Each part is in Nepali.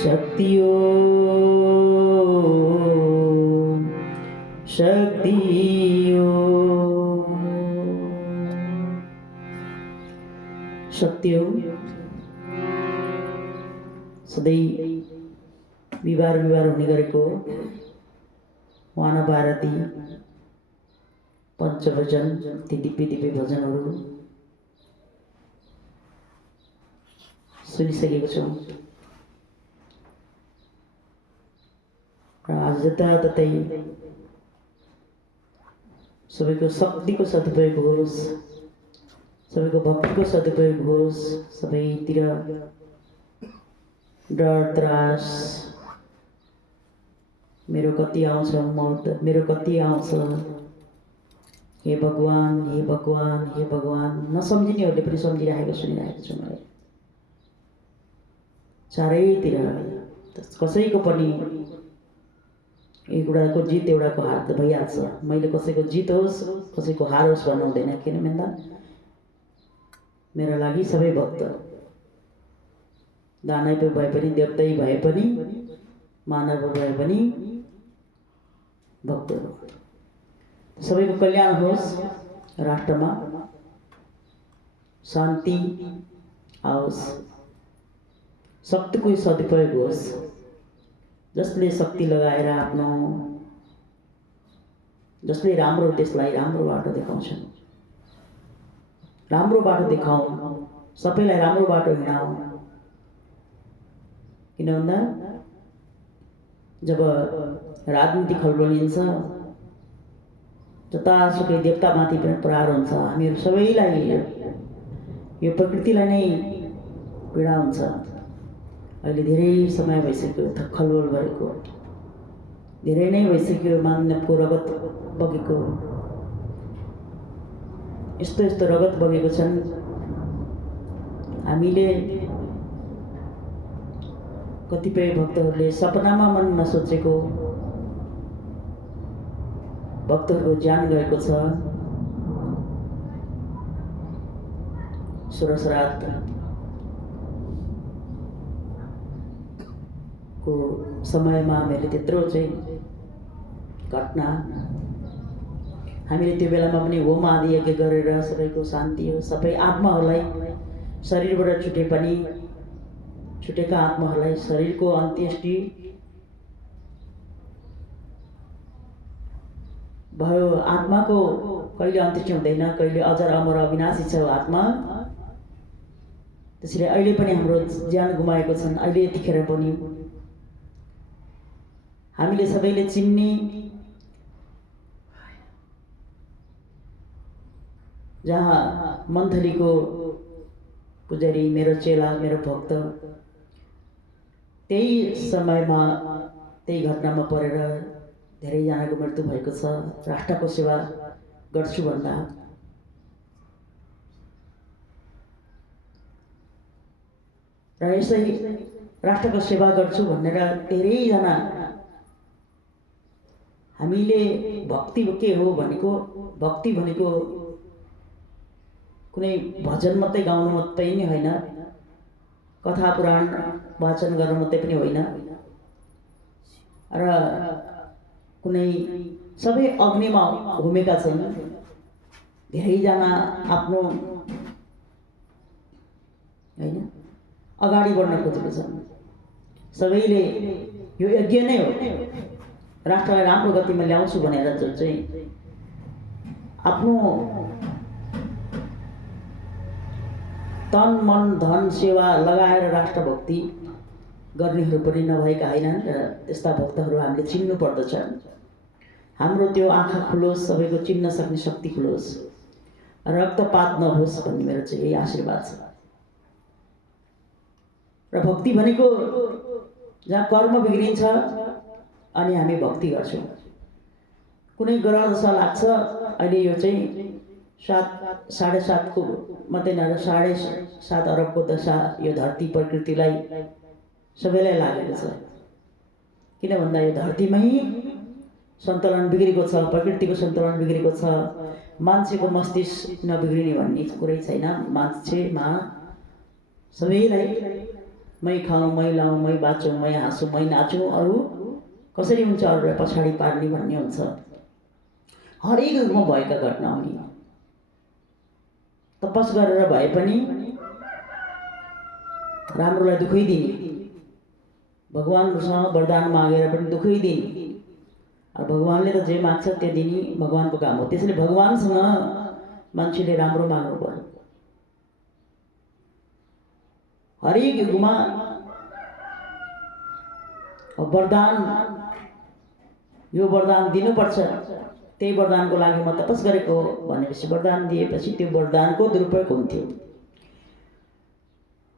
शक्ति हो शक्ति हो शक्ति हो सधैँ बिहिबार हुने गरेको वाना भारती पञ्चभजन ती दिव्य भजनहरू सुनिसकेको छौँ र आज जताततै सबैको शक्तिको सदुपयोग होस्, सबैको भक्तिको सदुपयोग होस्, सबैतिर डर त्रास मेरो कति आउँछ मौत, मेरो कति आउँछ, हे भगवान हे भगवान हे भगवान नसम्झिनेहरूले पनि सम्झिरहेको सुनिरहेको छु मैले चारैतिर कसैको पनि एउटाको जित एउटाको हार त भइहाल्छ। मैले कसैको जित होस् कसैको हार होस् भन्नु हुँदैन, किन भन्दा मेरा लागि सबै भक्त दानव भए पनि देवतै भए पनि मानव भए पनि भक्त हो। सबैको कल्याण होस्, राष्ट्रमा शान्ति आओस्, शक्तिको सदुपयोग होस्। जसले शक्ति लगाएर आफ्नो जसले राम्रो देशलाई राम्रो बाटो देखाउँछन्, राम्रो बाटो देखाउँ, सबैलाई राम्रो बाटो हिँडाउँ। किन भन्दा जब राजनीति खलबलिन्छ जतासुकै देवतामाथि पनि प्रहार हुन्छ, हामीहरू सबैलाई यो प्रकृतिलाई नै पीडा हुन्छ। अहिले धेरै समय भइसक्यो खलबल भएको, धेरै नै भइसक्यो मानवको रगत बगेको, यस्तो यस्तो रगत बगेको छन्। हामीले कतिपय भक्तहरूले सपनामा मन नसोचेको भक्तहरूको ज्यान गएको छ। सुरसरात को समयमा हामीले त्यत्रो चाहिँ घटना, हामीले त्यो बेलामा पनि होम आदि यज्ञ गरेर सबैको शान्ति हो, सबै आत्माहरूलाई शरीरबाट छुटे पनि छुटेका आत्माहरूलाई शरीरको अन्त्येष्टि भयो। आत्माको कहिले अन्त्येष्टि हुँदैन, कहिले अजर अमर अविनाशी छ आत्मा। त्यसैले अहिले पनि हाम्रो ज्यान गुमाएको छन्। अहिले यतिखेर पनि हामीले सबैले चिन्ने जहाँ मन्थलीको पुजारी मेरो चेला मेरो भक्त त्यही समयमा त्यही घटनामा परेर धेरैजनाको मृत्यु भएको छ। राष्ट्रको सेवा गर्छु भन्दा र यसै राष्ट्रको सेवा गर्छु भनेर धेरैजना हामीले भक्ति के हो भनेको, भक्ति भनेको कुनै भजन मात्रै गाउनु मात्रै नै होइन, कथा पुराण वाचन गर्नु मात्रै पनि होइन र कुनै सबै अग्निमा घुमेका छन्। धेरैजना आफ्नो होइन अगाडि बढ्न खोजेका छन्। सबैले यो यज्ञ नै हो, राष्ट्रलाई राम्रो गतिमा ल्याउँछु भनेर जो चाहिँ आफ्नो तन मन धन सेवा लगाएर राष्ट्रभक्ति गर्नेहरू पनि नभएका होइनन् र त्यस्ता भक्तहरू हामीले चिन्नु पर्दछ। हाम्रो त्यो आँखा खुलोस्, सबैको चिन्न सक्ने शक्ति खुलोस्, रक्तपात नहोस् भन्ने मेरो चाहिँ यही आशीर्वाद छ। र भक्ति भनेको जहाँ कर्म बिग्रिन्छ अनि हामी भक्ति गर्छौँ। कुनै ग्रह दशा लाग्छ, अहिले यो चाहिँ 7.5 को मात्रै नभएर 7.5 अरबको दशा यो धरती प्रकृतिलाई सबैलाई लागेको छ। किन भन्दा यो धरतीमै सन्तुलन बिग्रेको छ, प्रकृतिको सन्तुलन बिग्रेको छ। मान्छेको मस्तिष्क नबिग्रिने भन्ने कुरै छैन। मान्छेमा सबैलाई मै खाऊँ, मै लाउँ, मै बाँचौँ, मै हाँसौँ, मै नाचौँ, अरू कसरी हुन्छ अरूलाई पछाडि पार्ने भन्ने हुन्छ। हरेक युगमा भएका घटना हुने। तपस गरेर भए पनि राम्रोलाई दुखै दिने, भगवानसँग वरदान मागेर पनि दुखै दिने। भगवानले त जे माग्छ त्यो दिने भगवानको काम हो। त्यसैले भगवानसँग मान्छेले राम्रो माग्नु पर्यो। हरेक युगमा वरदान, यो वरदान दिनुपर्छ, त्यही वरदानको लागि म तपस गरेको हो भनेपछि वरदान दिएपछि त्यो वरदानको दुरुपयोग हुन्थ्यो।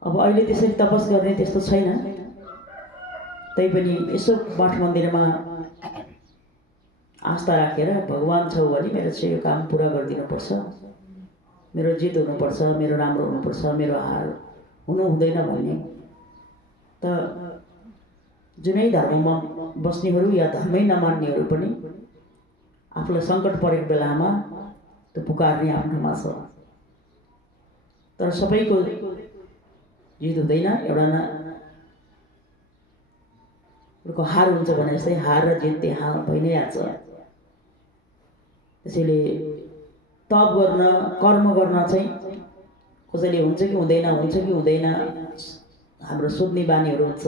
अब अहिले त्यसरी तपस गर्ने त्यस्तो छैन। तैपनि यसो मठ मन्दिरमा आस्था राखेर भगवान छौ भने मेरो चाहिँ यो काम पुरा गरिदिनुपर्छ, मेरो जित हुनुपर्छ, मेरो राम्रो हुनुपर्छ, मेरो हार हुनु हुँदैन भन्ने। त जुनै धर्ममा बस्नेहरू या धर्मै नमान्नेहरू पनि आफूलाई सङ्कट परेको बेलामा त्यो पुकार्ने आफ्नोमा छ। तर सबैको जित हुँदैन। एउटाको हार हुन्छ भने जस्तै हार र जित त्यहाँ भइ नै हाल्छ। त्यसैले तप गर्न, कर्म गर्न चाहिँ कसैले हुन्छ कि हुँदैन, हुन्छ कि हुँदैन, हाम्रो सोध्ने बानीहरू हुन्छ,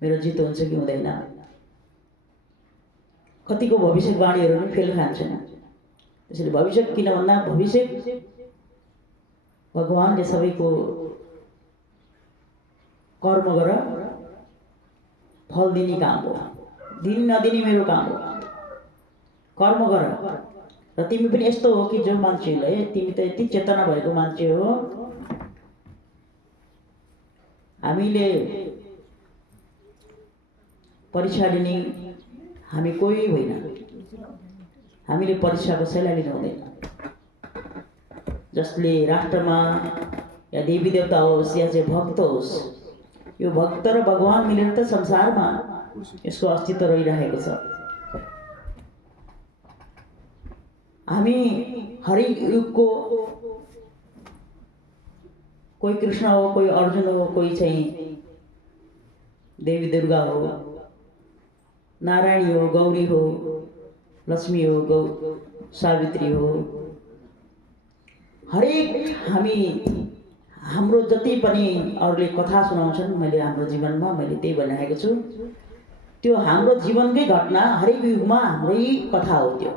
मेरो जित हुन्छ कि हुँदैन। कतिको भविष्यवाणीहरू पनि फेल खान्छन्। त्यसैले भविष्य किन भन्दा भविष्य भगवानले सबैको कर्म गर फल दिने काम हो। दिने नदिने मेरो काम हो। कर्म गर। र तिमी पनि यस्तो हो कि जो मान्छेले, तिमी त यति चेतना भएको मान्छे हो, हामीले परीक्षा लिने हामी कोही होइन। हामीले परीक्षा कसैलाई लिनु हुँदैन। जसले राष्ट्रमा या देवी देवता होस् या चाहिँ भक्त होस्, यो भक्त र भगवान मिलेर त संसारमा यसको अस्तित्व रहिरहेको छ। हामी हरेक युगको कोही कृष्ण हो, कोही अर्जुन हो, कोही चाहिँ देवी दुर्गा हो, नारायणी हो, गौरी हो, लक्ष्मी हो, सावित्री हो। हरेक हामी हाम्रो जति पनि अरूले कथा सुनाउँछन्, मैले हाम्रो जीवनमा मैले त्यही भनिरहेको छु, त्यो हाम्रो जीवनकै घटना हरेक युगमा हाम्रै कथा हो त्यो।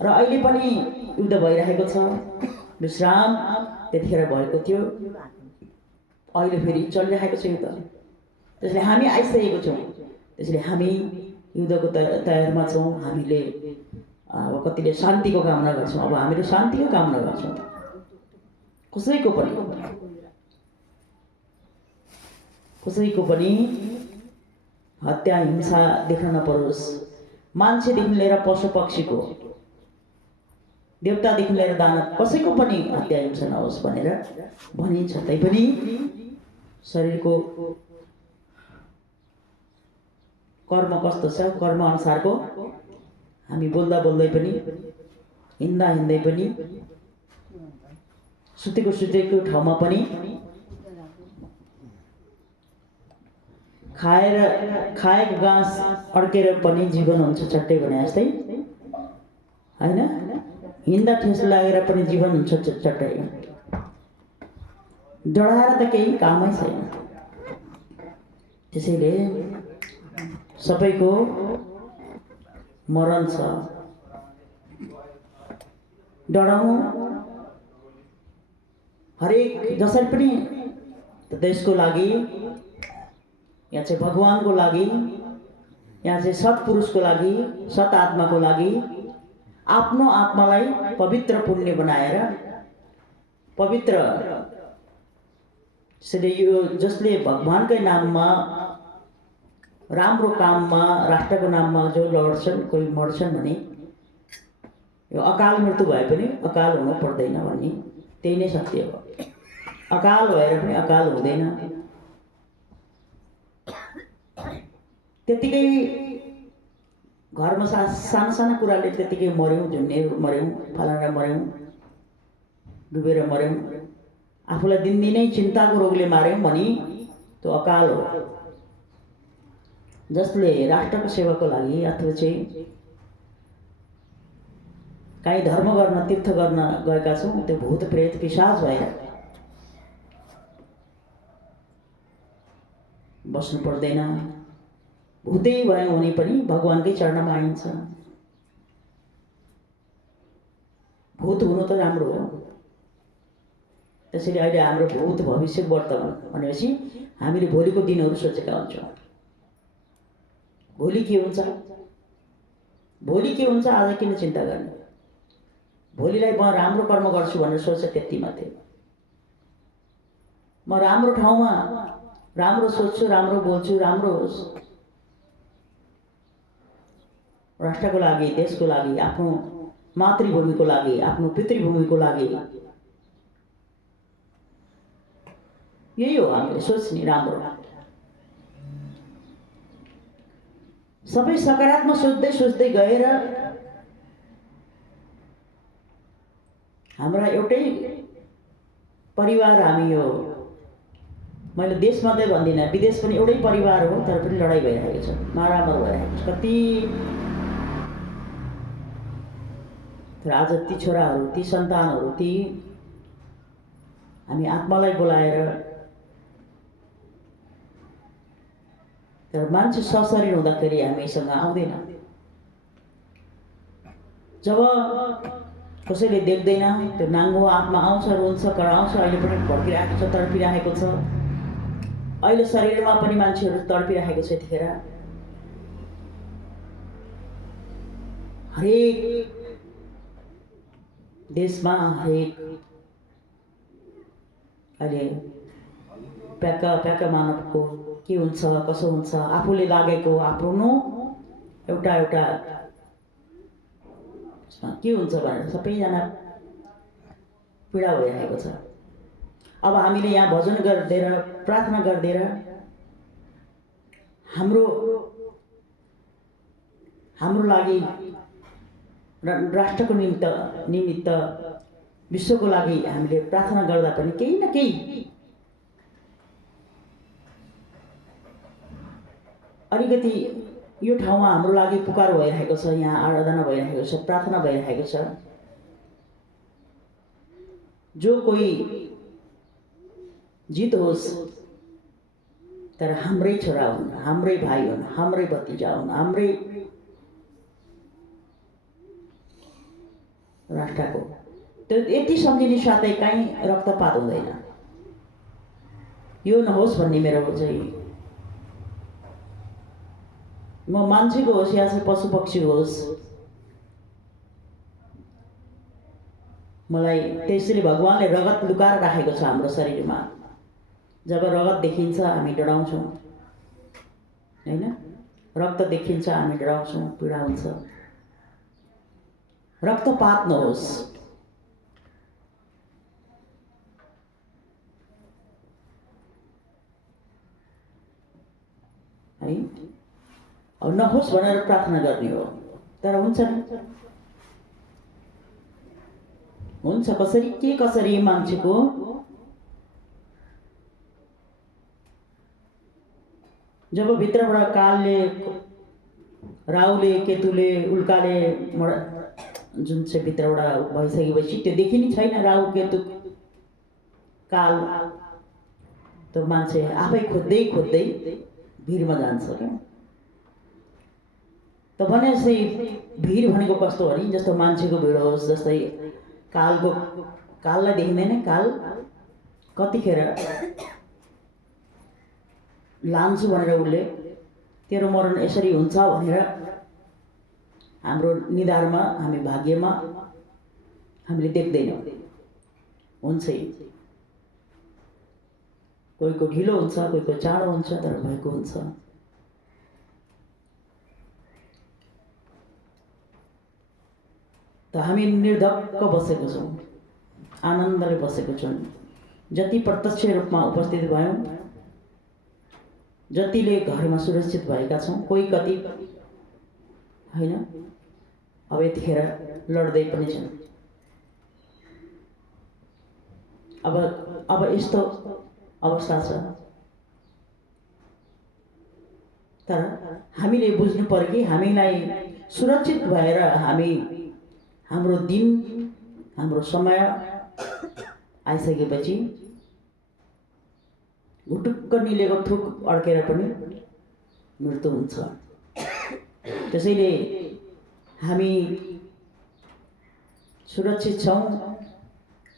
र अहिले पनि युद्ध भइरहेको छ। विश्राम त्यतिखेर भएको थियो, अहिले फेरि चलिरहेको छ युद्ध। त्यसले हामी आइसकेको छौँ। त्यसले हामी युद्धको तयारीमा छौँ। हामीले अब कतिले शान्तिको कामना गर्छौँ, अब हामीले शान्तिको कामना गर्छौँ। कसैको पनि हत्या हिंसा देख्न नपरोस्। मान्छेदेखि लिएर पशु पक्षीको, देवतादेखि लिएर दानव, कसैको पनि हत्या हिंसा नहोस् भनेर भनिन्छ। तैपनि शरीरको कर्म कस्तो छ, कर्म अनुसारको हामी बोल्दा बोल्दै पनि, हिँड्दा हिँड्दै पनि, सुतेको ठाउँमा पनि, खाएको घाँस अड्केर पनि जीवन हुन्छ चट्टै भने जस्तै हैन। हिँड्दा ठेस लागेर पनि जीवन हुन्छ चट्टै। डढाएर त केही कामै छैन। त्यसैले सबैको मरण छ। डराउनु हरेक जसरी पनि देशको लागि या चाहिँ भगवानको लागि या चाहिँ सत्पुरुषको लागि, सत आत्माको लागि आफ्नो आत्मालाई पवित्र पुण्य बनाएर पवित्र, त्यसैले यो जसले भगवानकै नाममा राम्रो काममा राष्ट्रको नाममा जो लड्छन्, कोही मर्छन् भने यो अकाल मृत्यु भए पनि अकाल हुनु पर्दैन भन्ने त्यही नै सत्य हो। अकाल भएर पनि अकाल हुँदैन। त्यतिकै घरमा साना साना कुराले त्यतिकै मर्यौँ, झुन्ने मर्यौँ, फलाना मर्यौँ, डुबेर मर्यौँ। आफूलाई दिनदिनै चिन्ताको रोगले मार्यौँ भने त्यो अकाल हो। जसले राष्ट्रको सेवाको लागि अथवा चाहिँ काहीँ धर्म गर्न तीर्थ गर्न गएका छौँ, त्यो भूत प्रेत पिशाच भएर बस्नु पर्दैन। भूतै भयौँ भने पनि भगवानकै चरणमा आइन्छ। भूत हुनु त राम्रो हो। त्यसैले अहिले हाम्रो भूत भविष्य वर्तमान भनेपछि हामीले भोलिको दिनहरू सोचेका हुन्छौँ। भोलि के हुन्छ, भोलि के हुन्छ, आज किन चिन्ता गर्ने। भोलिलाई म राम्रो कर्म गर्छु भनेर सोच, त्यति मात्रै। म राम्रो ठाउँमा राम्रो सोच्छु, राम्रो बोल्छु, राम्रो होस्, राष्ट्रको लागि, देशको लागि, आफ्नो मातृभूमिको लागि, आफ्नो पितृभूमिको लागि। यही हो हामीले सोच्ने राम्रो। सबै सकारात्मक सोच्दै सोच्दै गएर हाम्रा एउटै परिवार हामी हो। मैले देश मात्रै भन्दिनँ, विदेश पनि एउटै परिवार हो, तर पनि लडाइँ भइरहेको छ, मारामार भइरहेको छ। कति तर आज ती छोराहरू, ती सन्तानहरू, ती हामी आत्मालाई बोलाएर, तर मान्छे सशरीर हुँदाखेरि हामीसँग आउँदैन। जब कसैले देख्दैन, त्यो नाङ्गो आत्मा आउँछ, रोन्छ, कराउँछ। अहिले पनि भड्किरहेको छ, तडपिरहेको छ। अहिले शरीरमा पनि मान्छेहरू तडपिरहेको छ। यतिखेर हरेक देशमा, हरेक अहिले प्याक्क मानवको के हुन्छ, कसो हुन्छ, आफूले लागेको आफ्नो एउटा के हुन्छ भनेर सबैजना पीडा भइरहेको छ। अब हामीले यहाँ भजन गर्दै, प्रार्थना गर्दै हाम्रो लागि, राष्ट्रको निमित्त विश्वको लागि हामीले प्रार्थना गर्दा पनि केही न केही अलिकति यो ठाउँमा हाम्रो लागि पुकार भइरहेको छ, यहाँ आराधना भइरहेको छ, प्रार्थना भइरहेको छ। जो कोही जित होस्, तर हाम्रै छोरा हुन्, हाम्रै भाइ हुन्, हाम्रै भतिजा हुन्, हाम्रै राष्ट्रको। त्यो यति सम्झिने साथै कहीँ रक्तपात हुँदैन। यो नहोस् भन्ने मेरो चाहिँ। म मान्छेको होस् या चाहिँ पशु पक्षी होस्, मलाई त्यसैले भगवानले रगत लुकाएर राखेको छ हाम्रो शरीरमा। जब रगत देखिन्छ हामी डराउँछौँ, हैन? रक्त देखिन्छ हामी डराउँछौँ, पीडा हुन्छ। रक्तपात नहोस्। है, अब नहोस् भनेर प्रार्थना गर्ने हो। तर हुन्छ नि, हुन्छ कसरी, के कसरी मान्छेको जब भित्रबाट कालले, राहुले, केतुले, उल्काले जुन चाहिँ भित्रबाट भइसकेपछि त्यो देखिने छैन। राहु केतु काल त मान्छे आफै खोज्दै खोज्दै भिरमा जान्छ क्या। त भनेपछि भिड भनेको कस्तो हो नि, जस्तो मान्छेको भिड होस्, जस्तै काललाई देखिँदैन। काल कतिखेर लान्छु भनेर उसले तेरो मरण यसरी हुन्छ भनेर हाम्रो निधारमा, हामी भाग्यमा हामीले देख्दैनौँ। हुन्छै, कोहीको ढिलो हुन्छ, कोहीको चाँडो हुन्छ, तर भएको हुन्छ। त हामी निर्धक्क बसेको छौँ, आनन्दले बसेको छौँ। जति प्रत्यक्ष रूपमा उपस्थित भयौँ, जतिले घरमा सुरक्षित भएका छौँ, कोही कति हैन, अब यतिखेर लड्दै पनि छन्। अब यस्तो अवस्था छ। तर हामीले बुझ्नु पर्यो कि हामीलाई सुरक्षित भएर हाम्रो दिन हाम्रो समय आइसकेपछि घुटुक्क निलेको थुक अड्केर पनि मृत्यु हुन्छ। त्यसैले हामी सुरक्षित छौँ,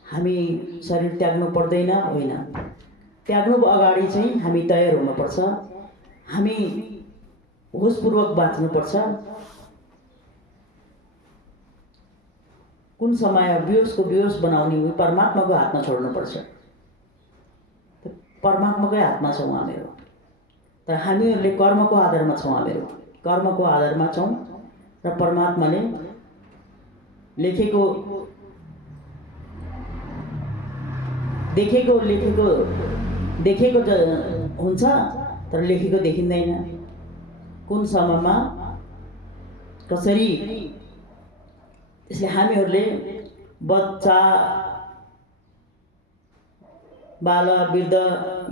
हामी शरीर त्याग्नु पर्दैन होइन, त्याग्नु अगाडि चाहिँ हामी तयार हुनुपर्छ, हामी होसपूर्वक बाँच्नुपर्छ। कुन समय बेहोस बनाउने हो परमात्माको हातमा छोड्नुपर्छ। परमात्माकै हातमा छौँ हामीहरू। तर हामीहरूले कर्मको आधारमा छौँ, हामीहरू कर्मको आधारमा छौँ र परमात्माले लेखेको देखेको हुन्छ तर लेखेको देखिँदैन। कुन समयमा कसरी, त्यसले हामीहरूले बच्चा बाल वृद्ध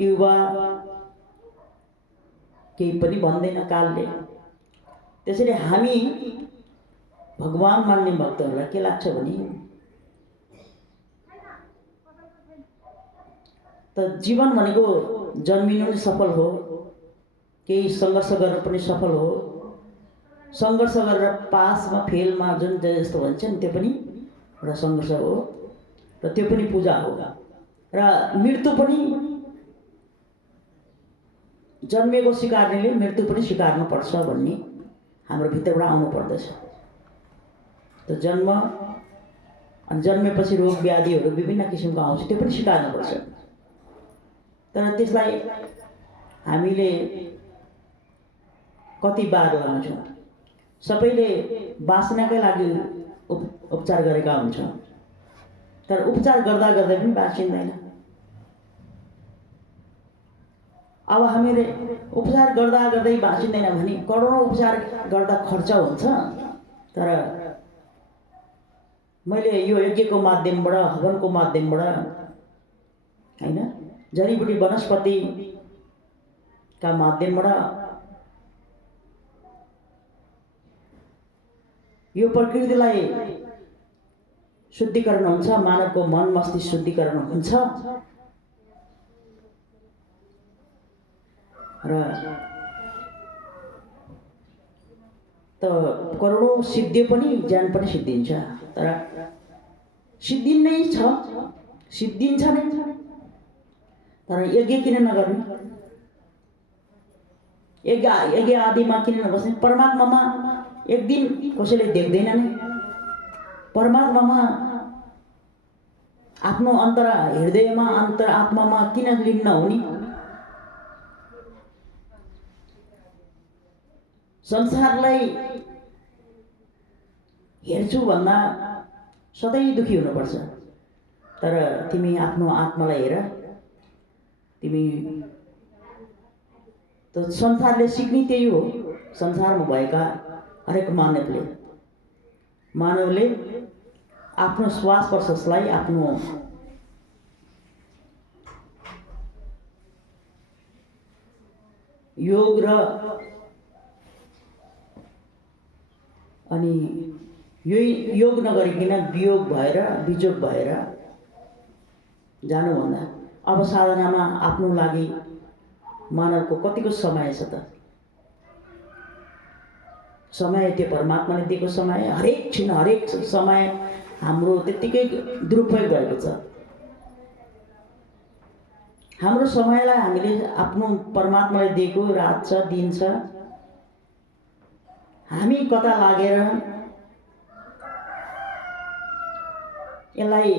युवा केही पनि भन्दैन कालले। त्यसैले हामी भगवान मान्ने भक्तहरूलाई के लाग्छ भने त जीवन भनेको जन्मिनु पनि सफल हो, केही सङ्घर्ष गर्नु पनि सफल हो। सङ्घर्ष गरेर पासमा फेलमा जुन जस्तो भन्छ नि त्यो पनि एउटा सङ्घर्ष हो र त्यो पनि पूजा हो। र मृत्यु पनि जन्मेको स्वीकार्नेले मृत्यु पनि स्वीकार्नुपर्छ भन्ने हाम्रो भित्रबाट आउनु पर्दछ। त जन्म अनि जन्मेपछि रोग व्याधिहरू विभिन्न किसिमको आउँछ, त्यो पनि स्वीकार्नुपर्छ। तर त्यसलाई हामीले कति बार लगाउँछौँ। सबैले बाँच्नकै लागि उपचार गरेका हुन्छौँ, तर उपचार गर्दा गर्दै पनि बाँचिँदैन। अब हामीले उपचार गर्दा गर्दै बाँचिँदैन भने करोडौँ उपचार गर्दा खर्च हुन्छ। तर मैले यो यज्ञको माध्यमबाट, हवनको माध्यमबाट हैन, जडीबुटी वनस्पतिका माध्यमबाट यो प्रकृतिलाई शुद्धिकरण हुन्छ, मानवको मन मस्तिष्क शुद्धिकरण हुन्छ र त करोडौँ सिद्धि पनि ज्ञान पनि सिद्धिन्छ। तर सिद्धिनै छ, सिद्धिन्छ नै, तर यज्ञ किन नगर्ने, यज्ञ आदिमा किन नबस्ने। परमात्मामा एक दिन कसैले देख्दैन नै, परमात्मामा आफ्नो अन्तर हृदयमा अन्तर आत्मामा किन लीन नहुने। संसारलाई हेर्छु भन्दा सधैँ दुखी हुनुपर्छ। तर तिमी आफ्नो आत्मालाई हेर, तिमी त संसारले सिक्ने त्यही हो। संसारमा भएका हरेक मानवले आफ्नो श्वास प्रश्वासलाई आफ्नो योग र अनि यही योग नगरिकन वियोग भएर बिजोग भएर जानुभन्दा अब साधनामा आफ्नो लागि मानवको कतिको समय छ त। समय त्यो परमात्माले दिएको समय, हरेक क्षण हरेक समय हाम्रो त्यत्तिकै दुरुपयोग भएको छ। हाम्रो समयलाई हामीले आफ्नो परमात्माले दिएको रात छ दिन छ, हामी कता लागेर यसलाई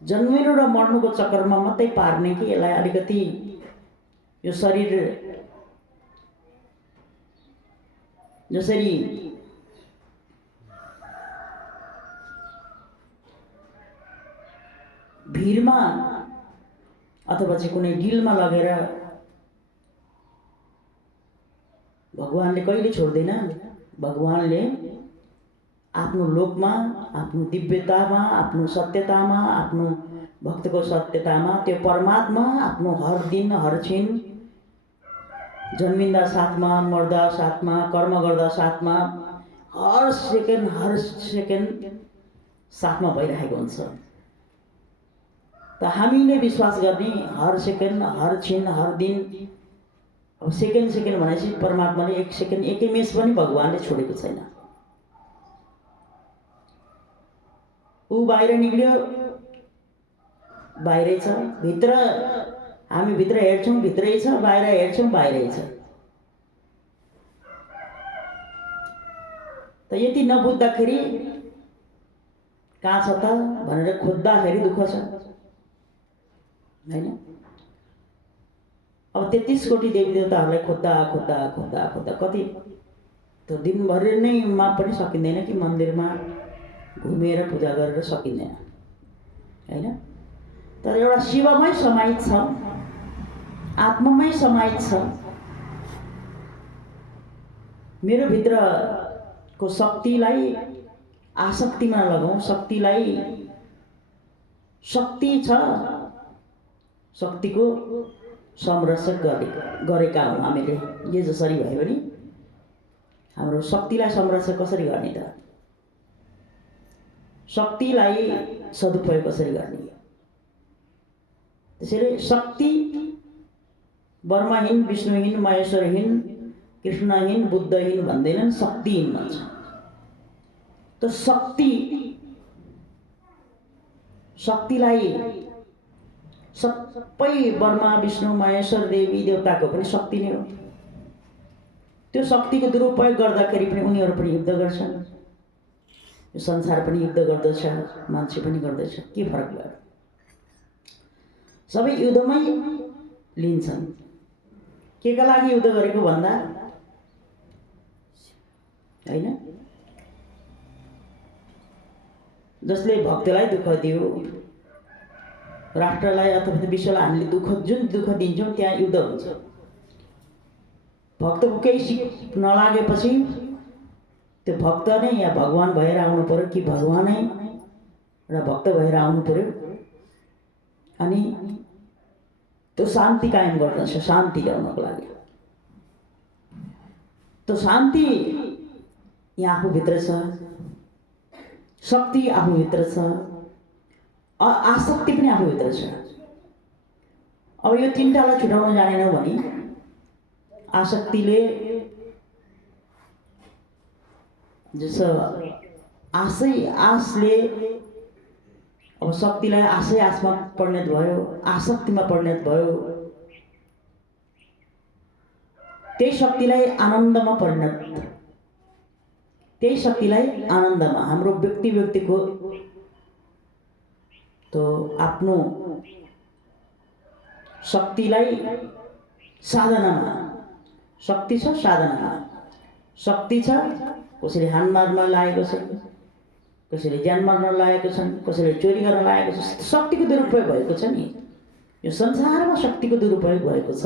जन्मिनु र मर्नुको चक्करमा मात्रै पार्ने कि यसलाई अलिकति यो शरीर जसरी भिरमा अथवा चाहिँ कुनै गिलमा लगेर भगवानले कहिले छोड्दैन। भगवानले आफ्नो लोकमा, आफ्नो दिव्यतामा, आफ्नो सत्यतामा, आफ्नो भक्तको सत्यतामा त्यो परमात्मा आफ्नो हर दिन हर क्षण जन्मिँदा साथमा, मर्दा साथमा, कर्म गर्दा साथमा, हर सेकेन्ड साथमा भइरहेको हुन्छ। त हामीले विश्वास गर्ने हर सेकेन्ड हर क्षण हर दिन, अब सेकेन्ड भनेपछि परमात्माले एक सेकेन्ड एक इमेज पनि भगवानले छोडेको छैन। ऊ बाहिर निक्ल्यो बाहिरै छ, भित्र हामी भित्र हेर्छौँ भित्रै छ, बाहिर हेर्छौँ बाहिरै छ। त यति नबुझ्दाखेरि कहाँ छ त भनेर खोज्दाखेरि दुःख छ हैन। अब 33 कोटी देवी देवताहरूलाई खोज्दा कति त दिनभरि नै मा पनि सकिँदैन कि मन्दिरमा घुमेर पूजा गरेर सकिँदैन हैन। तर एउटा शिवमै समाहित छ, आत्मामै समाहित छ। मेरो भित्रको शक्तिलाई आसक्तिमा लगाउँ, शक्तिलाई शक्ति छ, शक्तिको संरक्षक गरेका हौँ हामीले। जे जसरी भए पनि हाम्रो शक्तिलाई संरक्षण कसरी गर्ने त, शक्तिलाई सदुपयोग कसरी गर्ने। त्यसैले शक्ति ब्रह्महीन, विष्णुहीन, महेश्वरहीन, कृष्णहीन, बुद्धहीन भन्दैनन्, शक्तिहीन भन्छ। त शक्तिलाई सबै ब्रह्मा, विष्णु, महेश्वर, देवी देवताको पनि शक्ति नै हो। त्यो शक्तिको दुरुपयोग गर्दाखेरि पनि उनीहरू पनि युद्ध गर्छन्, यो संसार पनि युद्ध गर्दछ, मान्छे पनि गर्दछ। के फरक भयो? सबै युद्धमै लिन्छन्। केका लागि युद्ध गरेको भन्दा हैन, जसले भक्तलाई दुःख दियो, राष्ट्रलाई अथवा विश्वलाई हामीले जुन दुःख दिन्छौँ त्यहाँ युद्ध हुन्छ। भक्तको केही सिक नलागेपछि त्यो भक्त नै या भगवान भएर आउनु पर्यो कि भगवानै एउटा भक्त भएर आउनु पर्यो। अनि त्यो शान्ति कायम गर्दछ, शान्ति ल्याउनको लागि। त्यो शान्ति यहाँ आफूभित्र छ, शक्ति आफूभित्र छ, आसक्ति पनि आफूभित्र छ। अब यो तिनटालाई छुटाउन जानेनौँ भने आसक्तिले जसो आशले अब शक्तिलाई आशमा परिणत भयो, आसक्तिमा परिणत भयो। त्यही शक्तिलाई आनन्दमा परिणत, त्यही शक्तिलाई आनन्दमा हाम्रो व्यक्तिको तो आफ्नो शक्तिलाई साधनामा, शक्ति छ साधनामा, शक्ति छ कसैले हान मार्न लागेको छ, कसैले ज्यान मार्न लागेको छन्, कसैले चोरी गर्न लागेको छ। शक्तिको दुरुपयोग भएको छ नि, यो संसारमा शक्तिको दुरुपयोग भएको छ।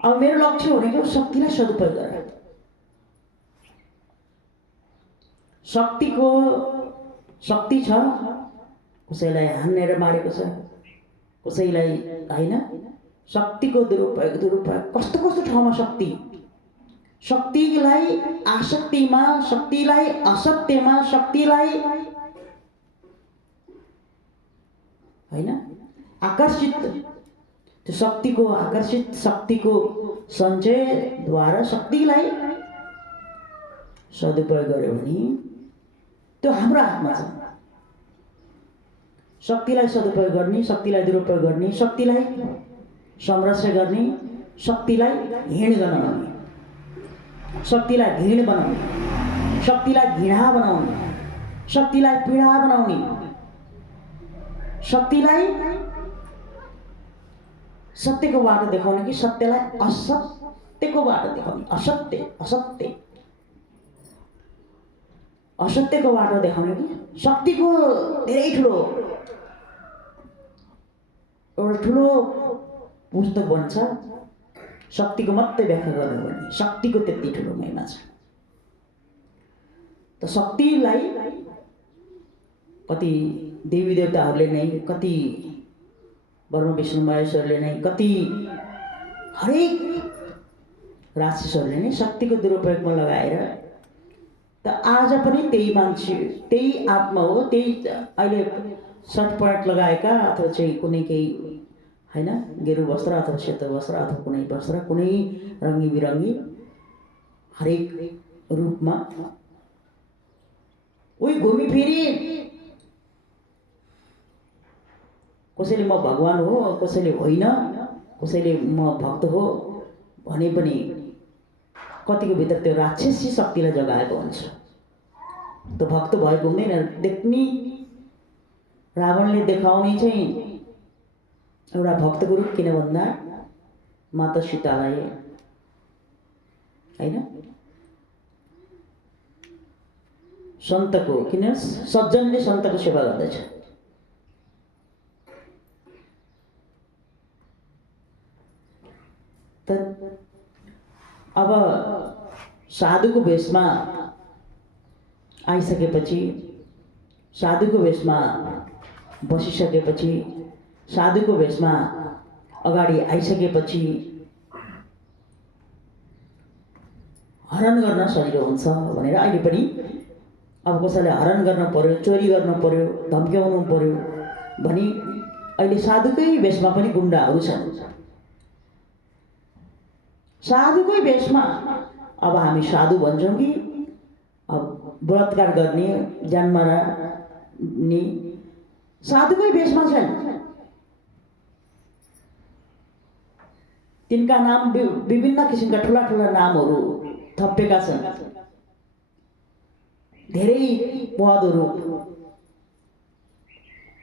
अब मेरो लक्ष्य भनेको शक्तिलाई सदुपयोग गर। शक्ति छ, कसैलाई हानेर मारेको छ, कसैलाई हैन। शक्तिको दुरुपयोग कस्तो ठाउँमा शक्तिलाई आसक्तिमा, शक्तिलाई असत्यमा, शक्तिलाई हैन आकर्षित, त्यो शक्तिको आकर्षित, शक्तिको सञ्चयद्वारा शक्तिलाई सदुपयोग गर्यो भने त्यो हाम्रो हातमा छ। शक्तिलाई सदुपयोग गर्ने, शक्तिलाई दुरुपयोग गर्ने, शक्तिलाई संरक्षण गर्ने, शक्तिलाई हीन बनाउने, शक्तिलाई घृण बनाउने, शक्तिलाई घृणा बनाउने, शक्तिलाई पीडा बनाउने, शक्तिलाई सत्यको बाटो देखाउने कि सत्यलाई असत्यको बाटो देखाउने, असत्यको बाटो देखाउने कि शक्तिको धेरै ठुलो पुस्तक बन्छ। शक्तिको मात्रै व्याख्या गर्नु भने शक्तिको त्यति ठुलो महिमा छ। त शक्तिलाई कति देवी देवताहरूले नै, कति ब्रह्मा विष्णु महेश्वरले नै, कति हरेक राक्षसहरूले नै शक्तिको दुरुपयोगमा लगाएर त आज पनि त्यही मान्छे, त्यही आत्मा हो, त्यही अहिले सर्ट प्यान्ट लगाएका अथवा चाहिँ कुनै केही हैन गेरु वस्त्र अथवा सेतो वस्त्र अथवा कुनै वस्त्र, कुनै रङ्गी बिरङ्गी हरेक रूपमा उही घुमी फेरि कसैले म भगवान हो, कसैले होइन, कसैले म भक्त हो भने पनि कतिको भित्र त्यो राक्षसी शक्तिलाई जगाएको हुन्छ। त्यो भक्त भएको हुँदैन। देख्ने रावणले देखाउने चाहिँ एउटा भक्तको रूप किन भन्दा माता सीतालाई हैन, सन्तको, किन सज्जनले सन्तको सेवा गर्दछ। अब साधुको भेषमा आइसकेपछि, साधुको भेषमा बसिसकेपछि, साधुको भेषमा अगाडि आइसकेपछि हरण गर्न सजिलो हुन्छ भनेर अहिले पनि अब कसैले हरण गर्न पर्यो, चोरी गर्नु पर्यो, धम्क्याउनु पर्यो भनी अहिले साधुकै भेषमा पनि गुण्डाहरू छन्। साधुकै भेषमा अब हामी साधु भन्छौँ कि अब बलात्कार गर्ने, ज्यान मार्ने साधुकै भेषमा छन्। तिनका नाम विभिन्न किसिमका ठुला ठुला नामहरू थपेका छन्, धेरै पदहरू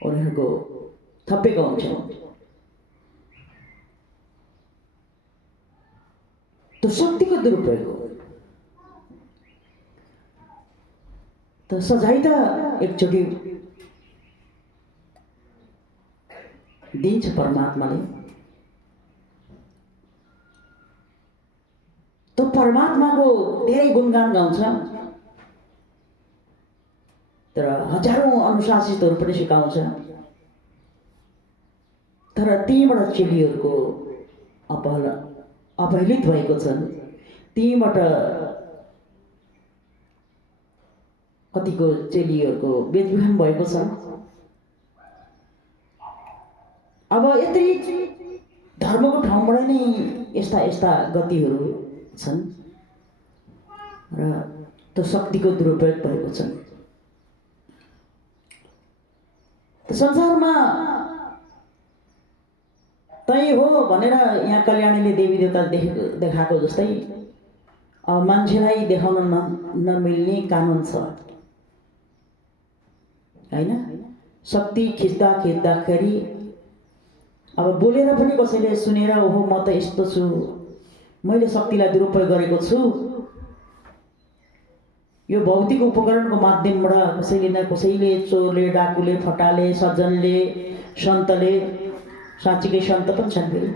उनीहरूको थपेका हुन्छन्। त्यो शक्तिको दुरुपयोग हो। त सजाय त एकचोटि दिन्छ परमात्माले। तो परमात्माको धेरै गुणगान गाउँछ, तर हजारौं अनुशासितहरू पनि सिकाउँछ। तर तीबाट चेलीहरूको अपहेलित भएको छन्, तीबाट कतिको चेलीहरूको बेचबिखन भएको छ। अब यतै धर्मको ठाउँबाट नै यस्ता यस्ता गतिहरू छन् र त्यो शक्तिको दुरुपयोग भएको छ। संसारमा तै हो भनेर यहाँ कल्याणीले देवी देवता देखाएको जस्तै अब मान्छेलाई देखाउन नमिल्ने कानुन छ हैन। शक्ति खिच्दाखेरि अब बोलेर पनि कसैले सुनेर ओहो म त यस्तो छु, मैले शक्तिलाई दुरुपयोग गरेको छु, यो भौतिक उपकरणको माध्यमबाट कसैले न कसैले, चोरले, डाकुले, फटाले, सज्जनले, सन्तले, साँच्चीकै सन्त पनि छन् फेरि,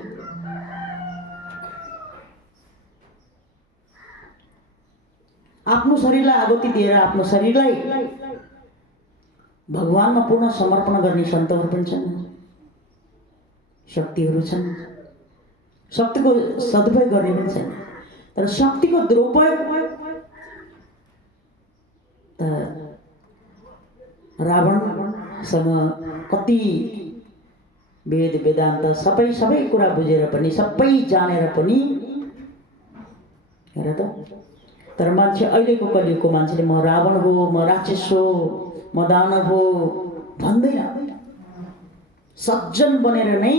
आफ्नो शरीरलाई आगोती दिएर आफ्नो शरीरलाई भगवानमा पूर्ण समर्पण गर्ने सन्तहरू पनि छन्, शक्तिहरू छन्। शक्तिको सदुपयोग गर्ने पनि छन्। तर शक्तिको दुरुपयोग त रावणसँग कति वेद वेदान्त सबै कुरा बुझेर पनि, सबै जानेर पनि हेर त। तर मान्छे अहिलेको कलियुगको मान्छेले म रावण हो, म राक्षस हो, म दानव हो भन्दैन। सज्जन बनेर नै,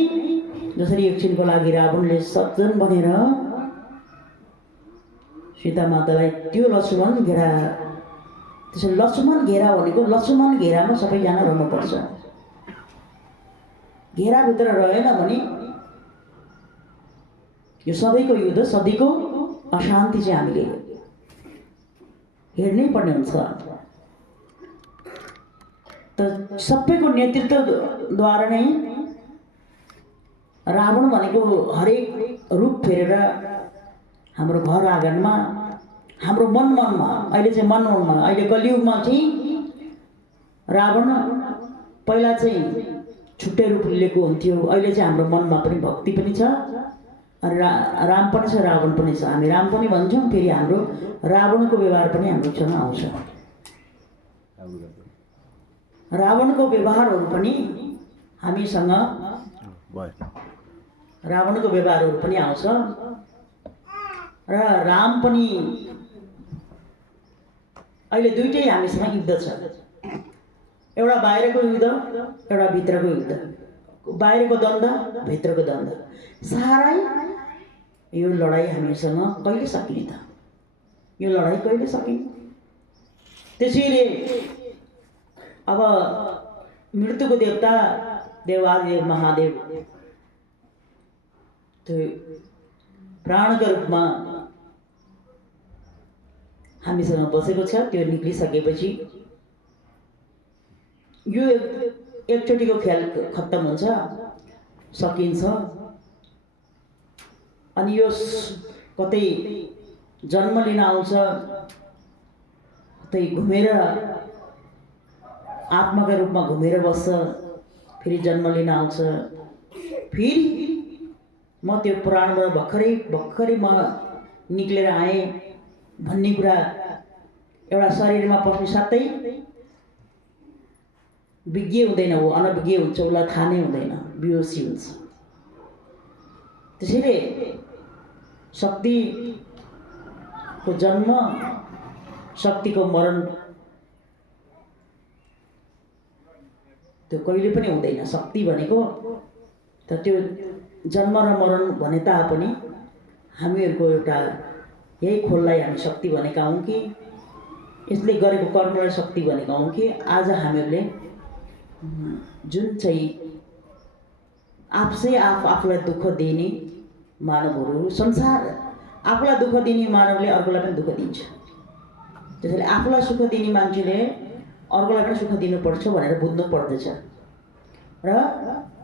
जसरी एकछिनको लागि रावणले सज्जन बनेर सीता मातालाई त्यो लक्ष्मण घेरा, त्यसरी लक्ष्मण घेरा भनेको लक्ष्मण घेरामा सबैजना रहनुपर्छ। घेराभित्र रहेन भने यो सधैँको युद्ध, सधैँको अशान्ति चाहिँ हामीले हेर्नै पर्ने हुन्छ। त सबैको नेतृत्वद्वारा नै रावण भनेको हरेक रूप फेरेर हाम्रो घर आँगनमा, हाम्रो मनमा, अहिले चाहिँ मनमा, अहिले कलियुगमा चाहिँ रावण पहिला चाहिँ छुट्टै रूप लिएको हुन्थ्यो, अहिले चाहिँ हाम्रो मनमा पनि भक्ति पनि छ अनि राम पनि छ, रावण पनि छ। हामी राम पनि भन्छौँ, फेरि हाम्रो रावणको व्यवहार पनि हामीसँग आउँछ। रावणको व्यवहारहरू पनि हामीसँग रावणको व्यवहारहरू पनि आउँछ र राम पनि अहिले दुईटै हामीसँग युद्ध छ। एउटा बाहिरको युद्ध, एउटा भित्रको युद्ध। बाहिरको द्वन्द, भित्रको द्वन्द। सारै यो लडाइँ हामीसँग कहिले सकिने त? यो लडाइँ कहिले सकिने? त्यसैले अब मृत्युको देवता देवादिदेव महादेव त्यो प्राणको रूपमा हामीसँग बसेको छ। त्यो निक्लिसकेपछि यो एकचोटिको खेल खत्तम हुन्छ, सकिन्छ। अनि यो कतै जन्म लिन आउँछ, कतै घुमेर आत्माका रूपमा घुमेर बस्छ, फेरि जन्म लिन आउँछ। फेरि म त्यो पुराणबाट भर्खरै म निक्लेर आएँ भन्ने कुरा एउटा शरीरमा पस्ने साथै विज्ञ हुँदैन, हो अनविज्ञ हुन्छ, उसलाई थाहा नै हुँदैन, बेहोसी हुन्छ। त्यसैले शक्तिको जन्म, शक्तिको मरण त्यो कहिले पनि हुँदैन। शक्ति भनेको त त्यो जन्म र मरण भने तापनि हामीहरूको एउटा यही खोललाई हामी शक्ति भनेका हौँ कि यसले गरेको कर्मलाई शक्ति भनेका हौँ कि आज हामीहरूले जुन चाहिँ आफूलाई दुःख दिने मानवहरू, संसार आफूलाई दुःख दिने मानवले अर्कोलाई पनि दुःख दिन्छ। त्यसैले आफूलाई सुख दिने मान्छेले अर्कोलाई पनि सुख दिनुपर्छ भनेर बुझ्नु पर्दछ। र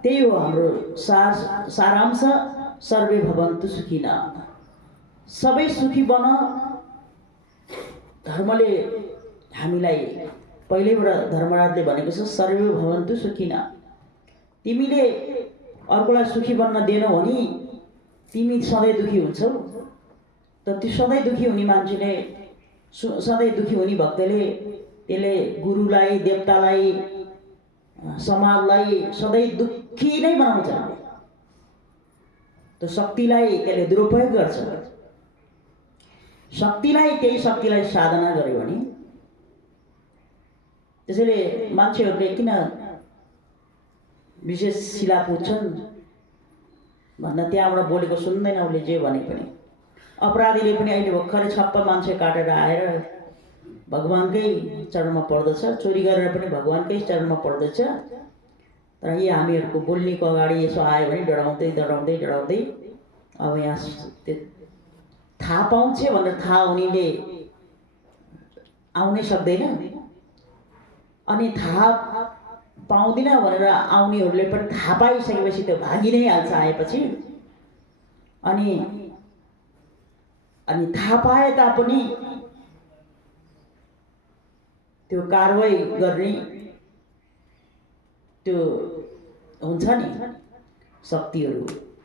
त्यही हो हाम्रो सारांश, सर्वे भवन्तु सुखिनः। सबै सुखी बन। धर्मले हामीलाई पहिल्यैबाट धर्मराजले भनेको छ, सर्वे भवन्तु सुखिनः। तिमीले अर्कोलाई सुखी बन्न दिएनौ भने तिमी सधैँ दुखी हुन्छौ। त त्यो सधैँ दुखी हुने मान्छेले, सधैँ दुखी हुने भक्तले त्यसले गुरुलाई, देवतालाई, समाजलाई सधैँ दुखी नै बनाउँछ। त्यो शक्तिलाई त्यसले दुरुपयोग गर्छ। त्यही शक्तिलाई साधना गर्यो भने। त्यसैले मान्छेहरूले किन विशेष शिला पुज्छन् भन्दा त्यहाँबाट बोलेको सुन्दैन उसले जे भने पनि। अपराधीले पनि अहिले भर्खरै छप्प मान्छे काटेर आएर भगवानकै चरणमा पर्दछ, चोरी गरेर पनि भगवानकै चरणमा पर्दछ। तर यी हामीहरूको बोल्नेको अगाडि यसो आयो भने डराउँदै अब यहाँ त्यो थाहा पाउँछ भनेर थाहा हुनेले आउनै सक्दैन, अनि थाहा पाउँदिन भनेर आउनेहरूले पनि थाहा पाइसकेपछि त्यो भागि नै हाल्छ आएपछि। अनि थाहा पाए तापनि त्यो कारवाही गर्ने त्यो हुन्छ नि शक्तिहरू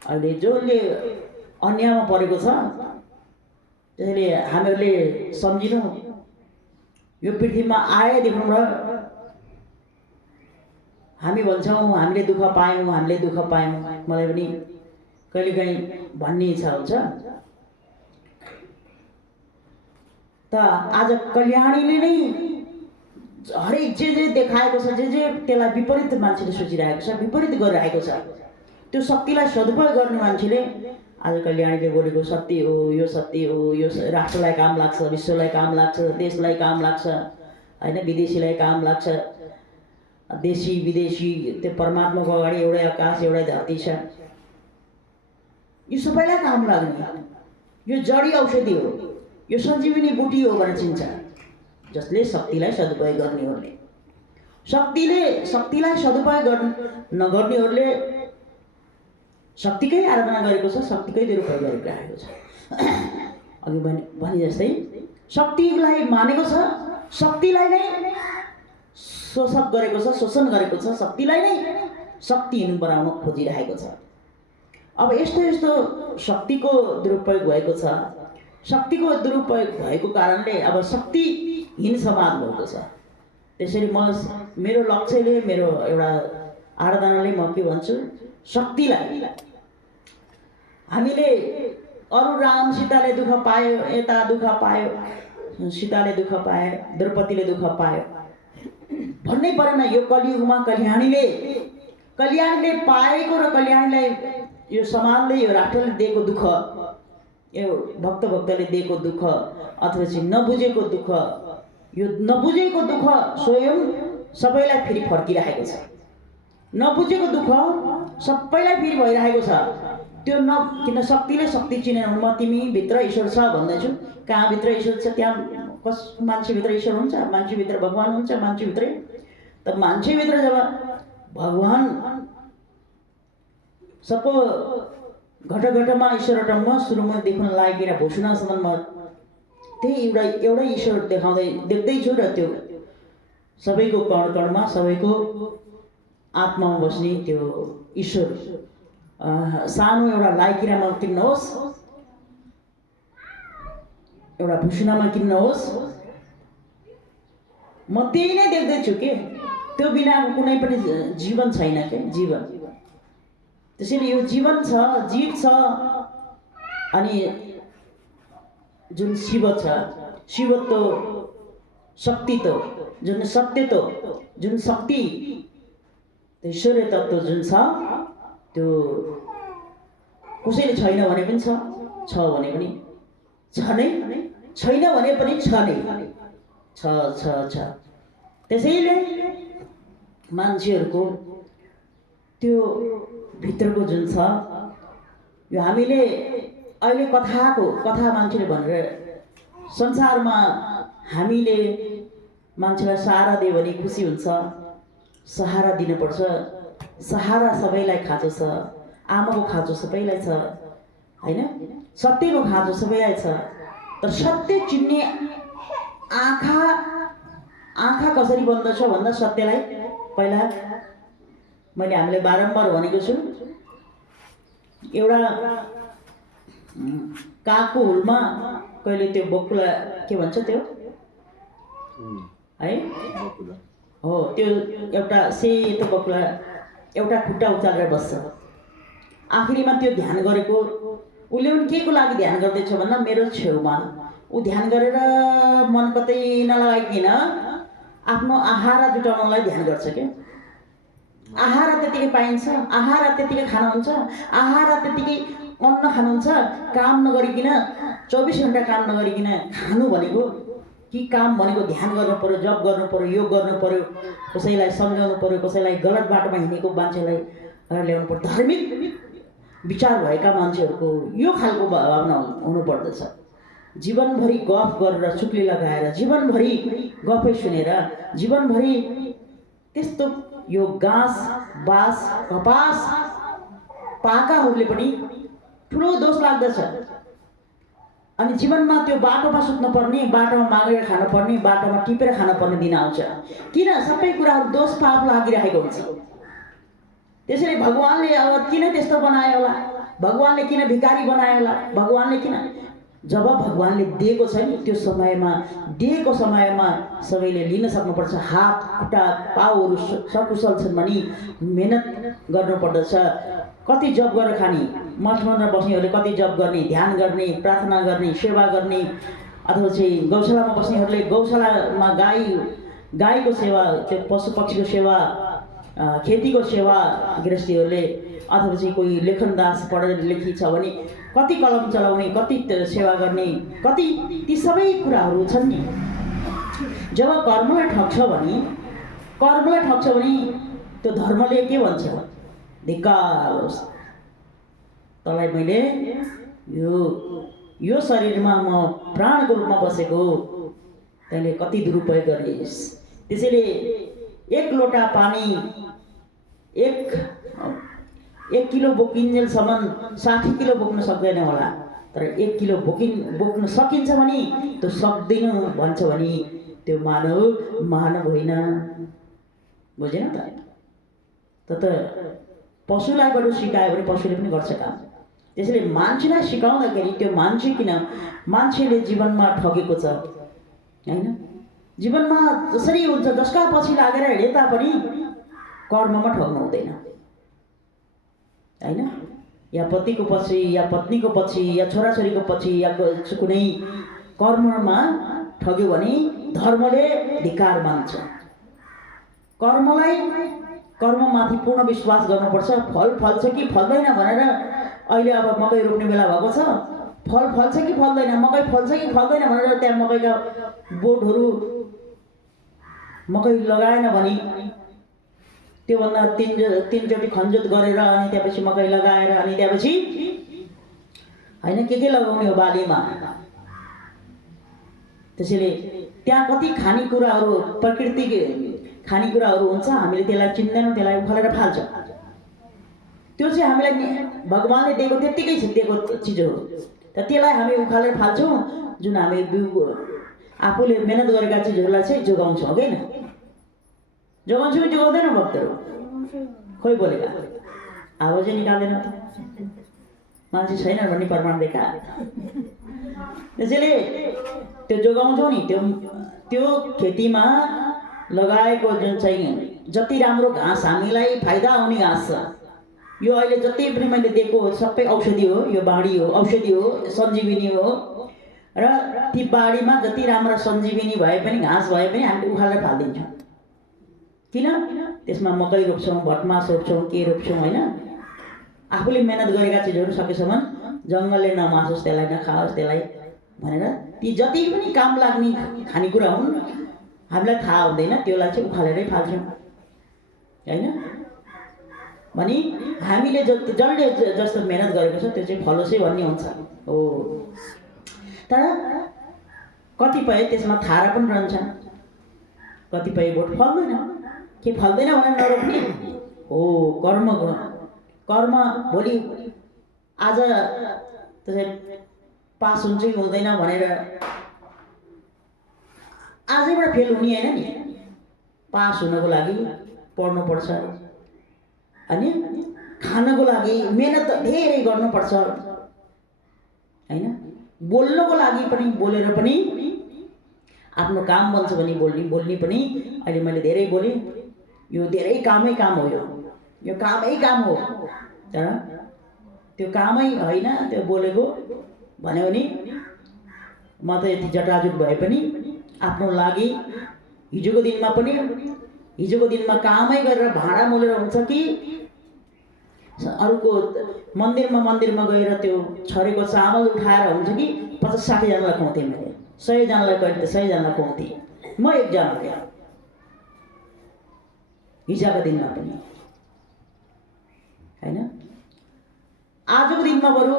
अहिले जसले अन्यायमा परेको छ। त्यसैले हामीहरूले सम्झिनु, यो पृथ्वीमा आएदेखिबाट हामी भन्छौँ हामीले दुःख पायौँ, हामीले दुःख पायौँ। मलाई पनि कहिलेकाहीँ भन्ने इच्छा हुन्छ। त आज कल्याणीले नै हरेक जे देखाएको छ, जे त्यसलाई विपरीत मान्छेले सोचिरहेको छ, विपरीत गरिरहेको छ। त्यो शक्तिलाई सदुपयोग गर्ने मान्छेले आज कल्याणीले बोलेको सत्य हो, यो सत्य हो, यो राष्ट्रलाई काम लाग्छ, विश्वलाई काम लाग्छ, देशलाई काम लाग्छ, होइन विदेशीलाई काम लाग्छ। देशी विदेशी त्यो परमात्माको अगाडि एउटै आकाश, एउटै धरती छ। यो सबैलाई काम लाग्ने यो जडी औषधि हो, यो सञ्जीवनी बुटी हो भनेर चिन्छ जसले शक्तिलाई सदुपयोग गर्नेहरूले। शक्तिलाई सदुपयोग नगर्नेहरूले शक्तिकै आराधना गरेको छ, शक्तिकै दुरुपयोग गरिरहेको छ। अघि भने जस्तै शक्तिलाई मानेको छ, शक्तिलाई नै शोषक गरेको छ, शोषण गरेको छ, शक्तिलाई नै शक्तिहीन बनाउन खोजिरहेको छ। अब यस्तो यस्तो शक्तिको दुरुपयोग भएको छ। शक्तिको दुरुपयोग भएको कारणले अब शक्तिहीन समाज भएको छ। त्यसैले मेरो लक्ष्यले, मेरो एउटा आराधनाले म के भन्छु, शक्तिलाई हामीले अरू राम सीताले दुःख पायो, यता दुःख पायो, सीताले दुःख पायो, द्रौपदीले दुःख पायो भन्नै परेन। यो कलियुगमा कल्याणीले पाएको र कल्याणीलाई यो समाजले, यो राष्ट्रले दिएको दुःख, यो भक्तले दिएको दुःख अथवा चाहिँ नबुझेको दुःख, यो नबुझेको दुःख स्वयं सबैलाई फेरि फर्किरहेको छ। नबुझेको दुःख सबैलाई फेरि भइरहेको छ। त्यो किन शक्तिले शक्ति चिनेन। म तिमी भित्र ईश्वर छ भन्दैछु, कहाँ भित्र ईश्वर छ? त्यहाँ मान्छेभित्र ईश्वर हुन्छ, मान्छेभित्र भगवान हुन्छ, मान्छेभित्रै। त मान्छेभित्र जब भगवान सबको घटघटमा ईश्वरटम्म सुरुमा देख्न लागेर भूषणासम्म त्यही एउटै ईश्वर देख्दैछु र त्यो सबैको कण कणमा, सबैको आत्मामा बस्ने त्यो ईश्वर सानो एउटा लाइकिरामा किन्नुहोस्, एउटा भूषणामा किन्नुहोस्, म त्यही नै देख्दैछु के। त्यो बिना कुनै पनि जीवन छैन के, जीवन। त्यसैले यो जीवन छ, जीव छ, अनि जुन शिव छ, शिवत्व, शक्तित्व, जुन सत्यत्व, जुन शक्ति, ईश्वरीय तत्त्व जुन छ, त्यो कसैले छैन भने पनि छ भने पनि छ नै, छैन भने पनि छ नै, छ। त्यसैले मान्छेहरूको त्यो भित्रको जुन छ, यो हामीले अहिले कथा मान्छेले भनेर संसारमा हामीले मान्छेलाई सहारा दियो भने खुसी हुन्छ। सहारा दिनुपर्छ। सहारा सबैलाई खाँचो छ, आमाको खाँचो सबैलाई छ हैन, सत्यको खाँचो सबैलाई छ। तर सत्य चिन्ने आँखा कसरी बन्दछ भन्दा सत्यलाई पहिला मैले हामीले बारम्बार भनेको छु। एउटा कागको हुलमा कहिले त्यो बकुला के भन्छ त्यो है हो, त्यो एउटा सेतो बकुला एउटा खुट्टा उचालेर बस्छ। आखिरीमा त्यो ध्यान गरेको, उसले पनि के को लागि ध्यान गर्दैछ भन्दा मेरो छेउमा ऊ ध्यान गरेर मन कतै नलगाइकन आफ्नो आहारा जुटाउनलाई ध्यान गर्छ के। आहारा त्यतिकै पाइन्छ, आहारा त्यतिकै खान हुन्छ, आहारा त्यतिकै अन्न खानुहुन्छ। काम नगरिकन 24 घण्टा काम नगरिकन खानु भनेको कि काम भनेको ध्यान गर्नु पर्यो, जप गर्नु पर्यो, योग गर्नु पर्यो, कसैलाई सम्झाउनु पर्यो, कसैलाई गलत बाटोमा हिँडेको मान्छेलाई ल्याउनु पर्यो। धार्मिक विचार भएका मान्छेहरूको यो खालको भावना हुनुपर्दछ। जीवनभरि गफ गरेर चुक्ली लगाएर, जीवनभरि गफै सुनेर, जीवनभरि त्यस्तो यो घाँस बाँस कपास पाकाहरूले पनि ठुलो दोष लाग्दछ। अनि जीवनमा त्यो बाटोमा सुत्नु पर्ने, बाटोमा मागेर खानु पर्ने, बाटोमा टिपेर खानु पर्ने दिन आउँछ। किन? सबै कुराहरू दोष पाप लागिरहेको हुन्छ। त्यसैले भगवानले अब किन त्यस्तो बनायो होला, भगवानले किन भिखारी बनायो होला, भगवानले किन? जब भगवानले दिएको छ नि त्यो समयमा, दिएको समयमा सबैले लिन सक्नुपर्छ। हात खुट्टा पाउहरू सकुशल छन् भने मेहनत गर्नुपर्दछ। कति जप गरेर खाने, मठ मन्दिरमा बस्नेहरूले कति जप गर्ने, ध्यान गर्ने, प्रार्थना गर्ने, सेवा गर्ने, अथवा चाहिँ गौशालामा बस्नेहरूले गौशालामा गाईको सेवा, त्यो पशु पक्षीको सेवा, खेतीको सेवा, गृहस्थीहरूले अथवा चाहिँ कोही लेखनदास पढेर लेखी छ भने कति कलम चलाउने, कति सेवा गर्ने, कति ती सबै कुराहरू छन् नि। जब कर्मलाई ठग्छ भने त्यो धर्मले के भन्छ? धिक्कार होस्, तँलाई मैले यो शरीरमा म प्राणको रूपमा बसेको, तैँले कति दुरुपयोग गरिस्। त्यसैले एक लोटा पानी एक किलो बोकिन्जेलसम्म 60 किलो बोक्न सक्दैन होला, तर 1 किलो बोक्न सकिन्छ भने त्यो सक्दैन भन्छ भने त्यो मानव होइन। बुझेन त पशुलाई बरु सिकायो भने पशुले पनि गर्छ काम। त्यसैले मान्छेलाई सिकाउँदाखेरि त्यो मान्छे किन मान्छेले जीवनमा ठगेको छ हैन, जीवनमा जसरी हुन्छ जसका पछि लागेर हिँडे तापनि कर्ममा ठग्नु हुँदैन हैन। या पतिको पछि या पत्नीको पछि या छोराछोरीको पछि या कुनै कर्ममा ठग्यो भने धर्मले धिक्कार मान्छ। कर्ममाथि पूर्ण विश्वास गर्नुपर्छ। फल फल्छ कि फल्दैन भनेर अहिले अब मकै रोप्ने बेला भएको छ, फल फल्छ कि फल्दैन, मकै फल्छ कि फल्दैन भनेर त्यहाँ मकैका बोटहरू मकै लगाएन भने त्योभन्दा तीनचोटि खनजोत गरेर अनि त्यसपछि मकै लगाएर अनि त्यसपछि हैन के लगाउने हो बालीमा। त्यसैले त्यहाँ कति खानेकुराहरू प्रकृतिको खानेकुराहरू हुन्छ, हामीले त्यसलाई चिन्दैनौँ, त्यसलाई उखालेर फाल्छौँ। त्यो चाहिँ हामीलाई भगवानले दिएको त्यत्तिकै दिएको चिज हो, तर त्यसलाई हामी उखालेर फाल्छौँ। जुन हामी बिउ आफूले मेहनत गरेका चिजहरूलाई चाहिँ जोगाउँछौँ होइन, जोगाउँछौँ कि जोगाउँदैन भक्तहरू? खोइ बोलेका आवाज चाहिँ निकाल्दैन त, मान्छे छैन भन्ने प्रमाण देखा। त्यसैले त्यो जोगाउँछौँ नि, त्यो खेतीमा लगाएको जुन चाहिँ जति राम्रो घाँस हामीलाई फाइदा हुने घाँस छ, यो अहिले जति पनि मैले दिएको सबै औषधि हो, यो बाढी हो औषधि हो, सञ्जीविनी हो। र ती बाढीमा जति राम्रो सञ्जीविनी भए पनि घाँस भए पनि हामीले उखालेर फालिदिन्छौँ। किन? त्यसमा मकै रोप्छौँ, भटमास रोप्छौँ, के रोप्छौँ होइन। आफूले मेहनत गरेका चिजहरू सकेसम्म जङ्गलले नमासोस्, त्यसलाई नखाओस्, त्यसलाई भनेर ती जति पनि काम लाग्ने खानेकुरा हुन् हामीलाई थाहा हुँदैन, त्यसलाई चाहिँ उखालेरै फाल्छौँ होइन। भने हामीले जसले जस्तो मेहनत गरेको छ त्यो चाहिँ फलोसै भन्ने हुन्छ हो। तर कतिपय त्यसमा थारा पनि रहन्छन्, कतिपय बोट फल्दैन। के फल्दैन भनेर नरोप्ने हो, कर्म भोलि आज त्यसै पास हुन्छ कि हुँदैन भनेर आजैबाट फेल हुने होइन नि। पास हुनको लागि पढ्नुपर्छ अनि खानको लागि मेहनत धेरै गर्नुपर्छ होइन। बोल्नको लागि पनि बोलेर पनि आफ्नो काम बन्छ भने बोल्ने पनि। अहिले मैले धेरै बोलेँ, यो धेरै कामै काम हो, यो कामै काम हो। तर त्यो कामै होइन, त्यो बोलेको भन्यो भने म त यति जटाजुट भए पनि आफ्नो लागि हिजोको दिनमा कामै गरेर भाँडा मोलेर हुन्छ कि अरूको मन्दिरमा गएर त्यो छरेको चामल उठाएर हुन्छ कि 50-60 जनालाई खुवाउँथेँ मैले, 100 जनालाई कहिले 100 जनालाई खुवाउँथेँ म एकजना क्या हिजोको दिनमा पनि होइन। आजको दिनमा बरु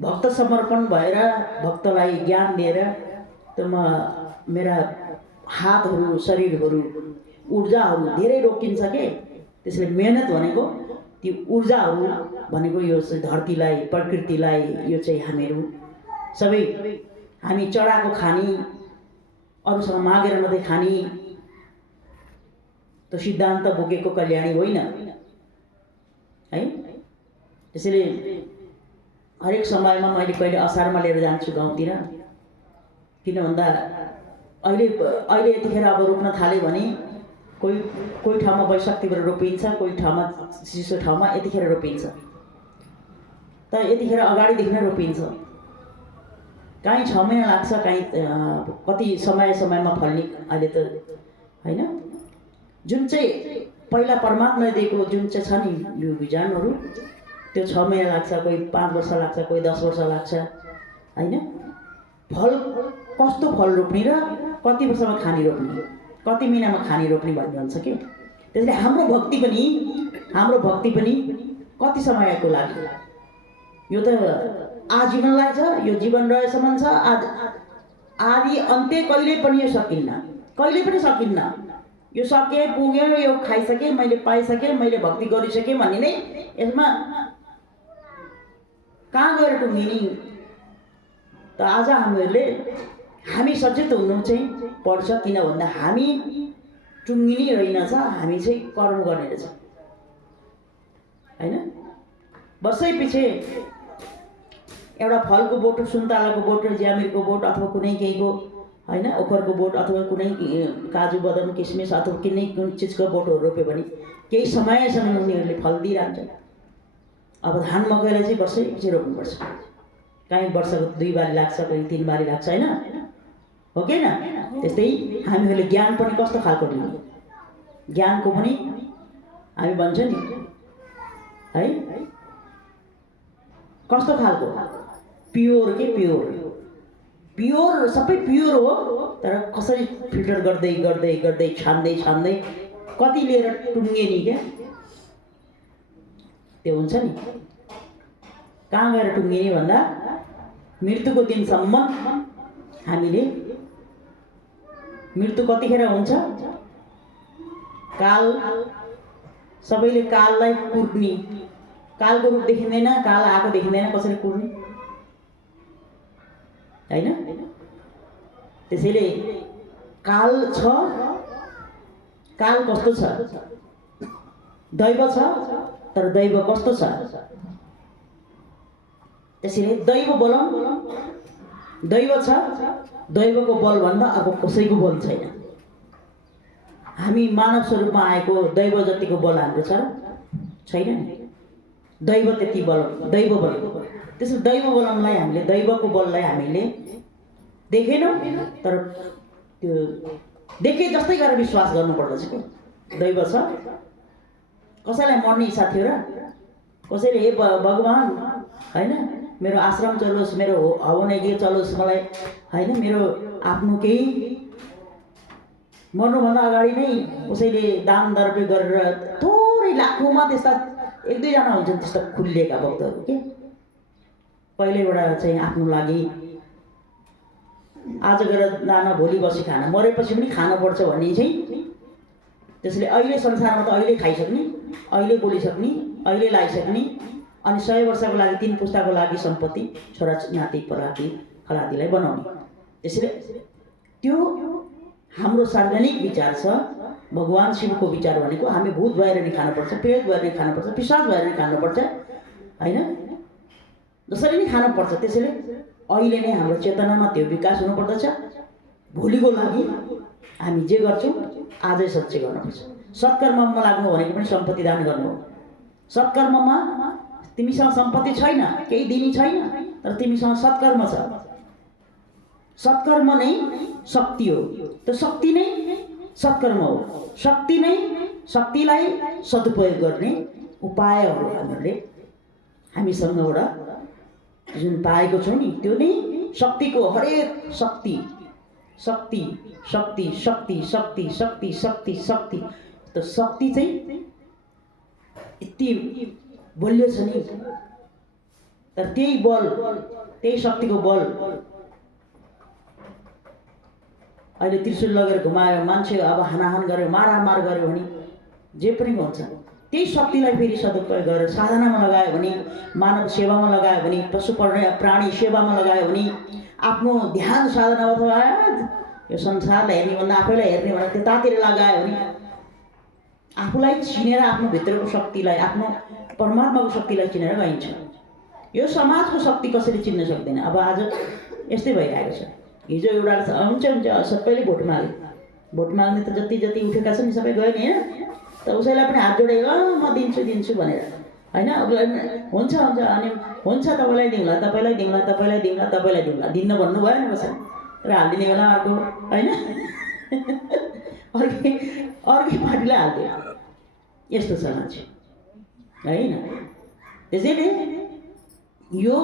भक्त समर्पण भएर भक्तलाई ज्ञान दिएर त मेरा हातहरू शरीरहरू ऊर्जाहरू धेरै रोकिन्छ के। त्यसैले मेहनत भनेको ती ऊर्जाहरू भनेको यो धरतीलाई प्रकृतिलाई यो चाहिँ हामीहरू सबै हामी चढाएको खानी, अरूसँग मागेर मात्रै खानी त सिद्धान्त बोकेको कल्याणी होइन है। त्यसैले हरेक समयमा मैले कहिले असारमा लिएर जान्छु गाउँतिर, किन भन्दा अहिले यतिखेर अब रोप्न थाल्यो भने कोही ठाउँमा वैशाखतिर रोपिन्छ, कोही ठाउँमा चिसो ठाउँमा यतिखेर रोपिन्छ, त यतिखेर अगाडिदेखि नै रोपिन्छ। कहीँ 6 महिना लाग्छ, कहीँ कति समयमा फल्ने अहिले त होइन। जुन चाहिँ पहिला परमात्माले दिएको जुन चाहिँ छ नि यो बिजनहरू, त्यो 6 महिना लाग्छ, कोही 5 वर्ष लाग्छ, कोही 10 वर्ष लाग्छ होइन। फल कस्तो फल रोप्ने र कति वर्षमा खानी रोप्ने, कति महिनामा खानी रोप्ने भन्ने हुन्छ कि। त्यसले हाम्रो भक्ति पनि कति समयको लागि, यो त आजीवनलाई छ, यो जीवन रहेसम्म छ। आदि अन्त्य कहिले पनि यो सकिन्न। यो सके पुग्यो, यो खाइसकेँ, मैले पाइसकेँ, मैले भक्ति गरिसकेँ भन्ने नै यसमा कहाँ गएर टुङ्गिने। त आज हामी सचेत हुनु चाहिँ पर्छ, किन भन्दा हामी टुङ्गिने रहेनछ, हामी चाहिँ कर्म गर्ने रहेछ हैन। वर्षै पछि एउटा फलको बोट, सुन्तलाको बोट, ज्यामिरको बोट अथवा कुनै केहीको हैन, ओखरको बोट अथवा कुनै काजु बदाम किसमिस अथवा कुनै चिजको बोटहरू रोप्यो भने केही समयसम्म उनीहरूले फल दिइरहन्छ। अब धान मकैलाई चाहिँ वर्षै पछि रोप्नुपर्छ। कहीँ वर्षको 2 बारी लाग्छ, कहीँ 3 बारी लाग्छ हैन, हो कि न? त्यस्तै हामीहरूले ज्ञान पनि कस्तो खालको लिने, ज्ञानको पनि हामी भन्छ नि है, कस्तो खालको प्योर के प्योर, प्योर सबै प्योर हो, तर कसरी फिल्टर गर्दै गर्दै गर्दै छान्दै छान्दै कति लिएर टुङ्गे नि क्या, त्यो हुन्छ नि। कहाँ गएर टुङ्गिने भन्दा मृत्युको दिनसम्म हामीले, मृत्यु कतिखेर हुन्छ? काल, सबैले काललाई कुर्ने, कालको रूप देखिँदैन, काल आएको देखिँदैन, कसरी कुर्ने हैन? त्यसैले काल छ, काल कस्तो छ? दैव छ, तर दैव कस्तो छ? त्यसैले दैव बोलौँ, दैव छ, दैवको बल भन्दा अर्को कसैको बल छैन। हामी मानव स्वरूपमा आएको दैव जतिको बल हाम्रो छ छैन नि। दैव त्यति बल, दैव बल। त्यसो दैव बललाई हामीले, दैवको बललाई हामीले देखेनौँ, तर त्यो देखे जस्तै गरेर विश्वास गर्नुपर्दछ कि दैव छ। कसैलाई मर्ने इच्छा थियो र? कसैले हे भगवान हैन, मेरो आश्रम चलोस्, मेरो हवन यज्ञ चलोस्, मलाई हैन मेरो आफ्नो केही मर्नुभन्दा अगाडि नै कसैले दान दर्पे गरेर, थोरै लाखौँमा त्यस्ता 1-2 जना हुन्छन् त्यस्ता खुलिएका भक्तहरू के पहिल्यैबाट चाहिँ आफ्नो लागि आज गएर दान, भोलि बसी खान, मरेपछि पनि खानुपर्छ भन्ने चाहिँ। त्यसैले अहिले संसारमा त अहिले खाइसक्ने, अहिले बोलिसक्ने, अहिले लाइसक्ने, अनि 100 वर्षको लागि 3 पुस्ताको लागि सम्पत्ति छोरा नाति पराती खलातीलाई बनाउने। त्यसैले त्यो हाम्रो सार्वजनिक विचार छ। भगवान शिवको विचार भनेको हामी भूत भएर नि खानुपर्छ, प्रेत भएर नि खानुपर्छ, पिशाच भएर नि खानुपर्छ हैन, जसरी नै खानुपर्छ। त्यसैले अहिले नै हाम्रो चेतनामा त्यो विकास हुनुपर्दछ। भोलिको लागि हामी जे गर्छौँ आजै सच्चै गर्नुपर्छ। सत्कर्ममा लाग्नु भनेको पनि सम्पत्ति दान गर्नु हो। सत्कर्ममा तिमीसँग सम्पत्ति छैन, केही दिने छैन, तर तिमीसँग सत्कर्म छ। सत्कर्म नै शक्ति हो, त्यो शक्ति नै सत्कर्म हो। शक्ति नै, शक्तिलाई सदुपयोग गर्ने उपायहरू हामीसँगबाट जुन पाएको छौँ नि, त्यो नै शक्तिको हरेक शक्ति, शक्ति शक्ति शक्ति शक्ति शक्ति शक्ति शक्ति, त्यो शक्ति चाहिँ यति बलियो छ नि। तर त्यही बल, त्यही शक्तिको बल अहिले त्रिशूल लगेर घुमायो, मान्छे अब हानाहान गरेर मारामार गर्यो भने जे पनि हुन्छ। त्यही शक्तिलाई फेरि सदुपयोग गरेर साधनामा लगायो भने, मानव सेवामा लगायो भने, पशु प्राणी सेवामा लगायो भने, आफ्नो ध्यान साधना अथवा यो संसारलाई हेर्ने भन्दा आफैलाई हेर्ने भनेर त्यतातिर लगायो भने आफूलाई चिनेर, आफ्नो भित्रको शक्तिलाई, आफ्नो परमात्माको शक्तिलाई चिनेर गइन्छ। यो समाजको शक्ति कसैले चिन्न सक्दैन। अब आज यस्तै भइरहेको छ। हिजो एउटा हुन्छ सबैले भोट मागे, भोट माग्ने त जति जति उठेका छन् सबै गयो नि होइन, त उसैलाई पनि हात जोडेर म दिन्छु दिन्छु भनेर होइन, हुन्छ हुन्छ, अनि हुन्छ तपाईँलाई दिउँला, तपाईँलाई दिउँला, तपाईँलाई दिउँला, तपाईँलाई दिउँला, दिन्न भन्नुभयो नि कसैले, र हालिदिने बेला अर्को होइन अर्कै पार्टीलाई हालिदियो। यस्तो छ मान्छे होइन। त्यसैले यो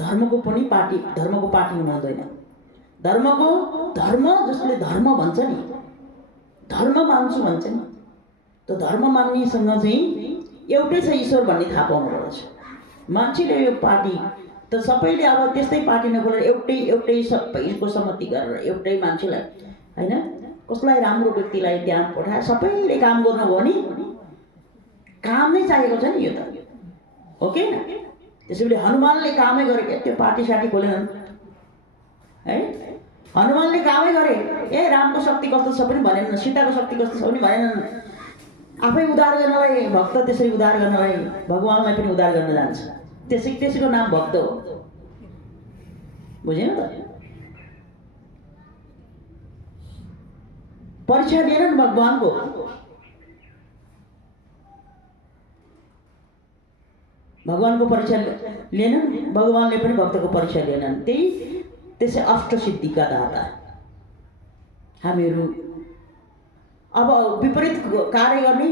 धर्मको पनि पार्टी, धर्मको पार्टी हुनु हुँदैन। धर्मको, धर्म जसले धर्म भन्छ नि, धर्म मान्छु भन्छ नि, त्यो धर्म मान्नेसँग चाहिँ एउटै छ ईश्वर भन्ने थाहा पाउनुपर्छ। मान्छेले यो पार्टी त सबैले अब त्यस्तै पार्टी नखोलेर एउटै सबैको सम्मति गरेर एउटै मान्छेलाई होइन, कसलाई राम्रो व्यक्तिलाई त्यहाँ पठाएर सबैले काम गर्नुभयो भने काम नै चाहिएको छ नि, यो त हो कि न। त्यसैले हनुमानले कामै गरेको, त्यो पार्टी सार्टी खोलेनन् है। हनुमानले कामै गरे, ए रामको शक्ति कस्तो छ पनि भनेनन्, सीताको शक्ति कस्तो छ पनि भनेनन्। आफै उद्धार गर्नलाई भक्त, त्यसरी उद्धार गर्नलाई भगवानलाई पनि उद्धार गर्न जान्छ। त्यसैको नाम भक्त हो। बुझेन त? परीक्षा लिएनन् भगवानको। भगवानको परीक्षा लिएनन्, भगवानले पनि भक्तको परीक्षा लिएनन्। त्यसै अष्टसिद्धिका दाता हामीहरू। अब विपरीत कार्य गर्ने,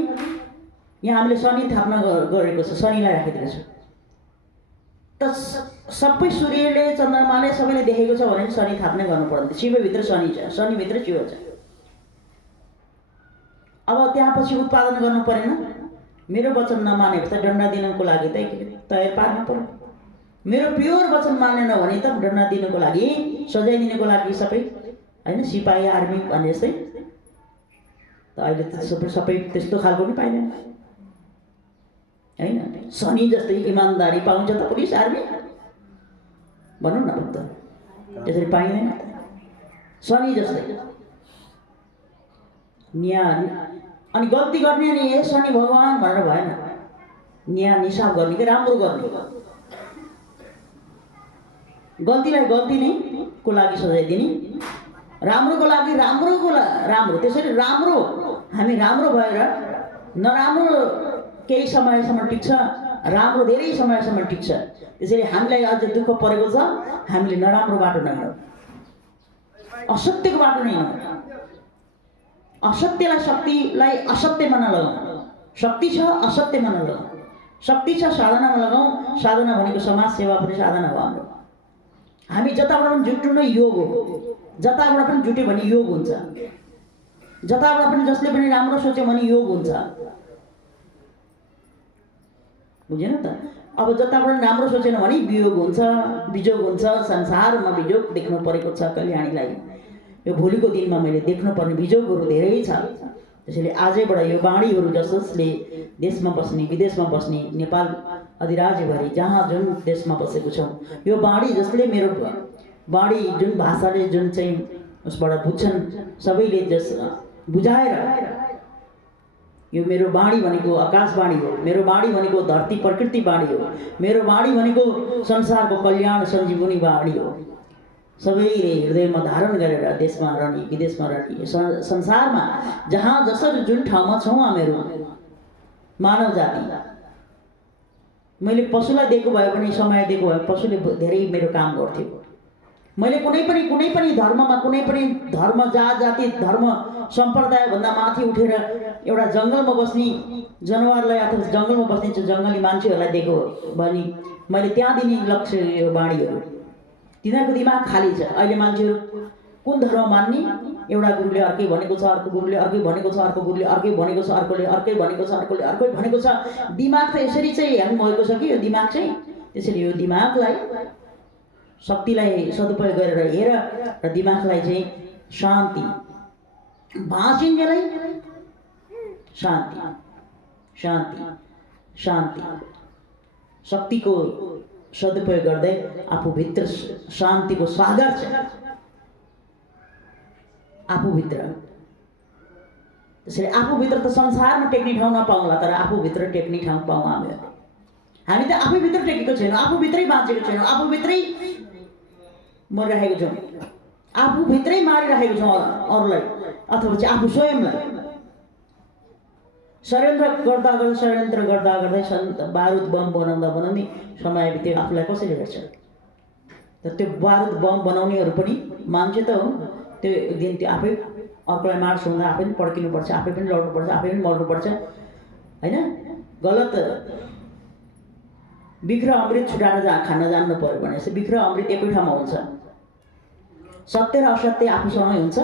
यहाँ हामीले शनि थाप्न गरेको छ, शनिलाई राखिदिएको छ। त सबै सूर्यले चन्द्रमाले सबैले देखेको छ भने शनि थाप्ने गर्नु पर्दैन। शिवभित्र शनि छ, शनिभित्र शिव छ। अब त्यहाँ पछि उत्पादन गर्नु परेन। मेरो वचन नमानेपछि त दण्ड दिनको लागि त तयार पार्नु पर्यो। मेरो प्योर वचन मानेन भने त दण्ड दिनको लागि, सजाय दिनको लागि सबै होइन, सिपाही आर्मी भने जस्तै। त अहिले त सबै त्यस्तो खालको पनि पाइँदैन होइन। शनि जस्तै इमान्दारी पाउँछ त पुलिस आर्मी भनौँ न त, त्यसरी पाइँदैन। शनि जस्तै न्याय। अनि गल्ती गर्ने अनि ए शनि भगवान भनेर भएन। न्याय निसाब गर्ने कि राम्रो गर्ने, गल्तीलाई गल्ती नै को लागि सजाय दिने, राम्रोको लागि राम्रो। त्यसरी राम्रो, हामी राम्रो भएर नराम्रो केही समयसम्म टिक्छ, राम्रो धेरै समयसम्म टिक्छ। त्यसरी हामीलाई अझ दुःख परेको छ, हामीले नराम्रो बाटो नहिँडौँ, असत्यको बाटो नहिँडौँ। असत्यलाई, शक्तिलाई असत्यमा नलगाउँ। शक्ति छ, असत्यमा नलगाउँ। शक्ति छ, साधनामा लगाउँ। साधना भनेको समाज सेवा पनि साधना हो हाम्रो। हामी जताबाट पनि जुट्नु नै योग हो। जताबाट पनि जुट्यो भने योग हुन्छ। जताबाट पनि जसले पनि राम्रो सोच्यो भने योग हुन्छ। बुझेन त? अब जताबाट राम्रो सोचेन भने वियोग हुन्छ, बिजोग हुन्छ। संसारमा बिजोग देख्नु परेको छ कल्याणीलाई। यो भोलिको दिनमा मैले देख्नुपर्ने बिजोगहरू धेरै छ। त्यसैले आजैबाट यो बाणीहरू जसले देशमा बस्ने, विदेशमा बस्ने, नेपाल अधिराज्यभरि जहाँ जुन देशमा बसेको छौँ, यो बाणी जसले मेरो बाणी जुन भाषाले जुन चाहिँ उसबाट बुझ्छन्, सबैले जस बुझाएर यो मेरो बाणी भनेको आकाशवाणी हो, मेरो बाणी भनेको धरती प्रकृति बाणी हो, मेरो बाणी भनेको संसारको कल्याण सञ्जीवनी बाणी हो। सबैले हृदयमा धारण गरेर देशमा रहने, विदेशमा रहने, संसारमा जहाँ जसरी जुन ठाउँमा छौँ हामीहरू मानव जाति। मैले पशुलाई दिएको भए पनि, समय दिएको भए पशुले धेरै मेरो काम गर्थ्यो। मैले कुनै पनि धर्ममा, कुनै पनि धर्म, जाति, धर्म, सम्प्रदायभन्दा माथि उठेर एउटा जङ्गलमा बस्ने जनावरलाई अथवा जङ्गलमा बस्ने जङ्गली मान्छेहरूलाई दिएको भने मैले त्यहाँ दिने लक्ष्य यो बाणीहरू। तिनीहरूको दिमाग खाली छ। अहिले मान्छेहरू कुन धर्म मान्ने, एउटा गुरुले अर्कै भनेको छ, अर्को गुरुले अर्कै भनेको छ, अर्को गुरुले अर्कै भनेको छ, अर्कोले अर्कै भनेको छ, अर्कोले अर्कै भनेको छ। दिमाग त यसरी चाहिँ ह्याङ भएको छ कि यो दिमाग चाहिँ। त्यसैले यो दिमागलाई, शक्तिलाई सदुपयोग गरेर हेर र दिमागलाई चाहिँ शान्ति, भाँचिन्जेलाई शान्ति, शान्ति, शान्ति, शक्तिको सदुपयोग गर्दै आफूभित्र शान्तिको सागर छ आफूभित्र। त्यसैले आफूभित्र त संसारमा टेक्ने ठाउँ नपाउँला, तर आफूभित्र टेक्ने ठाउँ पाउँ हामीहरू। हामी त आफैभित्र टेकेको छैनौँ, आफूभित्रै बाँचेको छैनौँ, आफूभित्रै मरिरहेको छौँ, आफूभित्रै मारिरहेको छौँ अरूलाई अथवा चाहिँ आफू स्वयंलाई। षड्यन्त्र गर्दा गर्दै बारुद बम बनाउँदै समय बित्यो, आफूलाई कसैले हेर्छ? त त्यो बारुद बम बनाउनेहरू पनि मान्छे त हो। त्यो एक दिन त्यो आफै अर्कोलाई मार्छ हुँदा आफै पनि पड्किनुपर्छ, आफै पनि लड्नुपर्छ, आफै पनि मर्नुपर्छ होइन। गलत बिख र अमृत छुटाएर खान जान्नु पर्यो भने चाहिँ बिख र अमृत एकै ठाउँमा हुन्छ। सत्य र असत्य आफूसँगै हुन्छ।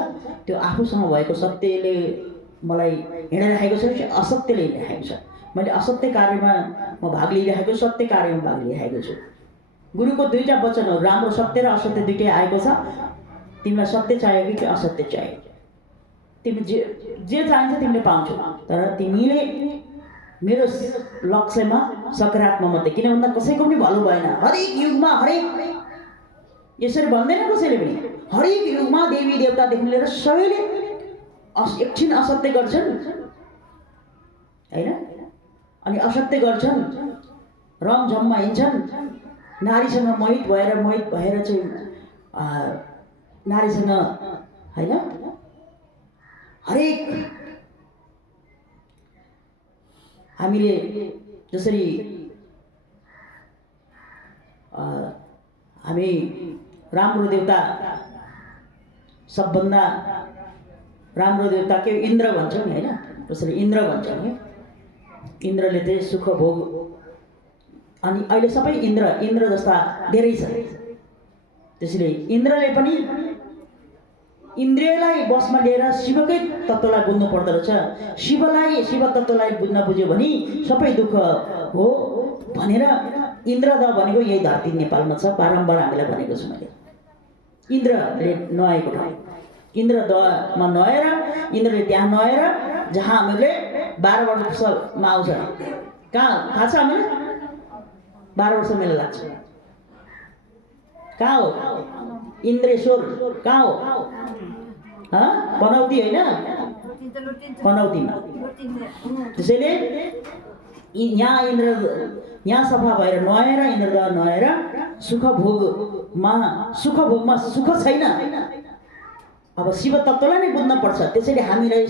त्यो आफूसँग भएको सत्यले मलाई हिँडिरहेको छ कि असत्यले हिँडिरहेको छ। मैले असत्य कार्यमा म भाग लिइरहेको, सत्य कार्यमा भाग लिइरहेको छु। गुरुको दुईटा वचन हो, राम्रो सत्य र असत्य दुइटै आएको छ। तिमीलाई सत्य चाहियो कि असत्य चाहियो? तिमी जे चाहिन्छ तिमीले पाउँछौ, तर तिमीले मेरो लक्ष्यमा सकारात्मक मात्रै। किन भन्दा कसैको पनि भलो भएन। हरेक युगमा हरेक यसरी भन्दैन कसैले पनि, हरेक युगमा देवी देवतादेखि लिएर सबैले एकछिन असत्य गर्छन् हैन, अनि असत्य गर्छन्, रमझममा हिँड्छन्, नारीसँग मोहित भएर चाहिँ नारीसँग हैन हरेक हामीले जसरी हामी राम्रो देवता सबभन्दा राम्रो देवता के इन्द्र भन्छौँ नि हैन, जसरी इन्द्र भन्छौँ नि, इन्द्रले चाहिँ सुख भोग, अनि अहिले सबै इन्द्र जस्ता धेरै छ। त्यसैले इन्द्रले पनि इन्द्रियलाई बसमा लिएर शिवकै तत्त्वलाई बुझ्नु पर्दो रहेछ। शिव तत्त्वलाई बुझ्न बुझ्यो भने सबै दुःख हो भनेर इन्द्र द भनेको यही धरती नेपालमा छ। बारम्बार हामीलाई भनेको छु मैले, इन्द्रले नआएको ठाउँ, इन्द्र दमा नआएर, इन्द्रले त्यहाँ नआएर जहाँ हामीले 12 वर्षमा आउँछ, कहाँ थाहा छ हामीलाई? 12 वर्ष मेला लाग्छ। कहाँ हो? इन्द्रेश्वर कहाँ हो? पनौती होइन, पनौतीमा। त्यसैले यहाँ यहाँ सफा भएर नुहाएर, इन्द्र नुहाएर सुख भोगमा सुख छैन। अब शिव तत्त्वलाई नै बुझ्न पर्छ। त्यसैले हामीलाई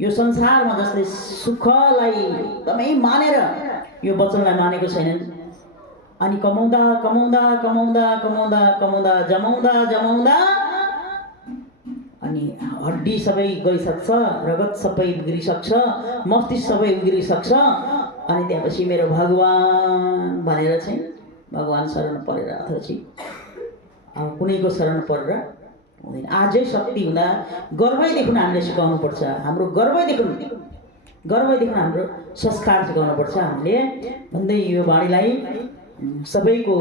यो संसारमा जसले सुखलाई एकदमै मानेर यो वचनलाई मानेको छैनन्, अनि कमाउँदा जमाउँदा अनि हड्डी सबै गइसक्छ, रगत सबै बिग्रिसक्छ, मस्तिष्क सबै बिग्रिसक्छ, अनि त्यसपछि मेरो भगवान भनेर चाहिँ भगवान शरण परेर अथवा चाहिँ अब कुनैको शरण परेर हुँदैन। आजै शक्ति हुँदा गर्वैदेखि हामीले सिकाउनुपर्छ। हाम्रो गर्वैदेखि हाम्रो संस्कार सिकाउनुपर्छ हामीले भन्दै यो बाणीलाई सबैको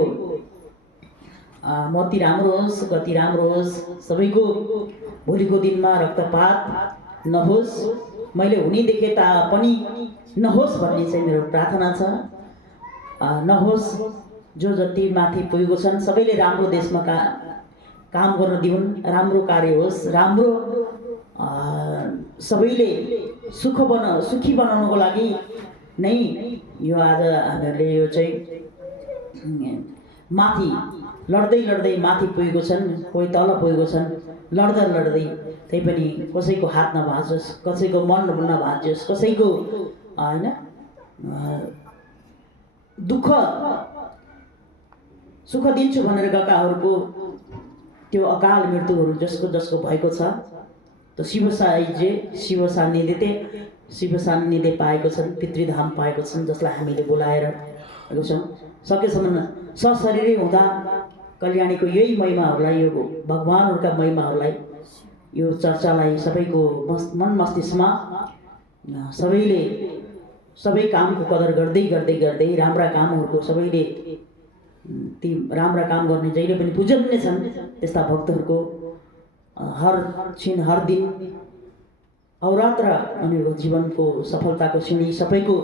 मति राम्रो होस्, गति राम्रो होस्, सबैको भोलिको दिनमा रक्तपात नहोस्, मैले हुने देखे तापनि नहोस् भन्ने चाहिँ मेरो प्रार्थना छ। नहोस्, जो जति माथि पुगेको छन् सबैले राम्रो देशमा काम गर्न दिउन्, राम्रो कार्य होस्, राम्रो सबैले सुखी बनाउनको लागि नै यो आज हामीहरूले यो चाहिँ माथि लड्दै माथि पुगेको छन्, कोही तल पुगेको छन्, लड्दै त्यही पनि कसैको हात नभाँचोस्, कसैको मन नभाँचोस्, कसैको होइन सुख दिन्छु भनेर गएकाहरूको त्यो अकाल मृत्युहरू जसको भएको छ, त्यो शिव सान्निध्य पाएको छन्, पितृधाम पाएको छन्, जसलाई हामीले बोलाएर आएको छौँ। सकेसम्म सशरीरै हुँदा कल्याणीको यही महिमाहरूलाई, यो भगवानहरूका महिमाहरूलाई, यो चर्चालाई सबैको मन मस्तिष्कमा सबैले सबै कामको कदर गर्दै राम्रा कामहरूको सबैले ती राम्रा काम गर्ने जहिले पनि पूजनीय छन् त्यस्ता भक्तहरूको हर क्षण हर दिन अवरात्र उनीहरूको जीवनको सफलताको सिँढी सबैको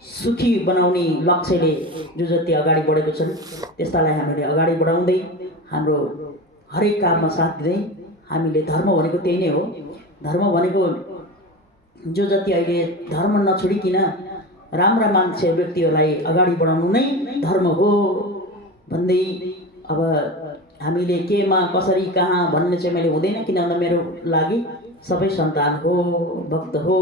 सुखी बनाउने लक्ष्यले जो जति अगाडि बढेको छन् त्यस्तालाई हामीले अगाडि बढाउँदै हाम्रो हरेक काममा साथ दिँदै, हामीले धर्म भनेको त्यही नै हो। धर्म भनेको जो जति अहिले धर्म नछोडिकन राम्रा मान्छे व्यक्तिहरूलाई अगाडि बढाउनु नै धर्म हो भन्दै, अब हामीले केमा कसरी कहाँ भन्ने चाहिँ मैले हुँदैन, किनभने मेरो लागि सबै सन्तान हो, भक्त हो,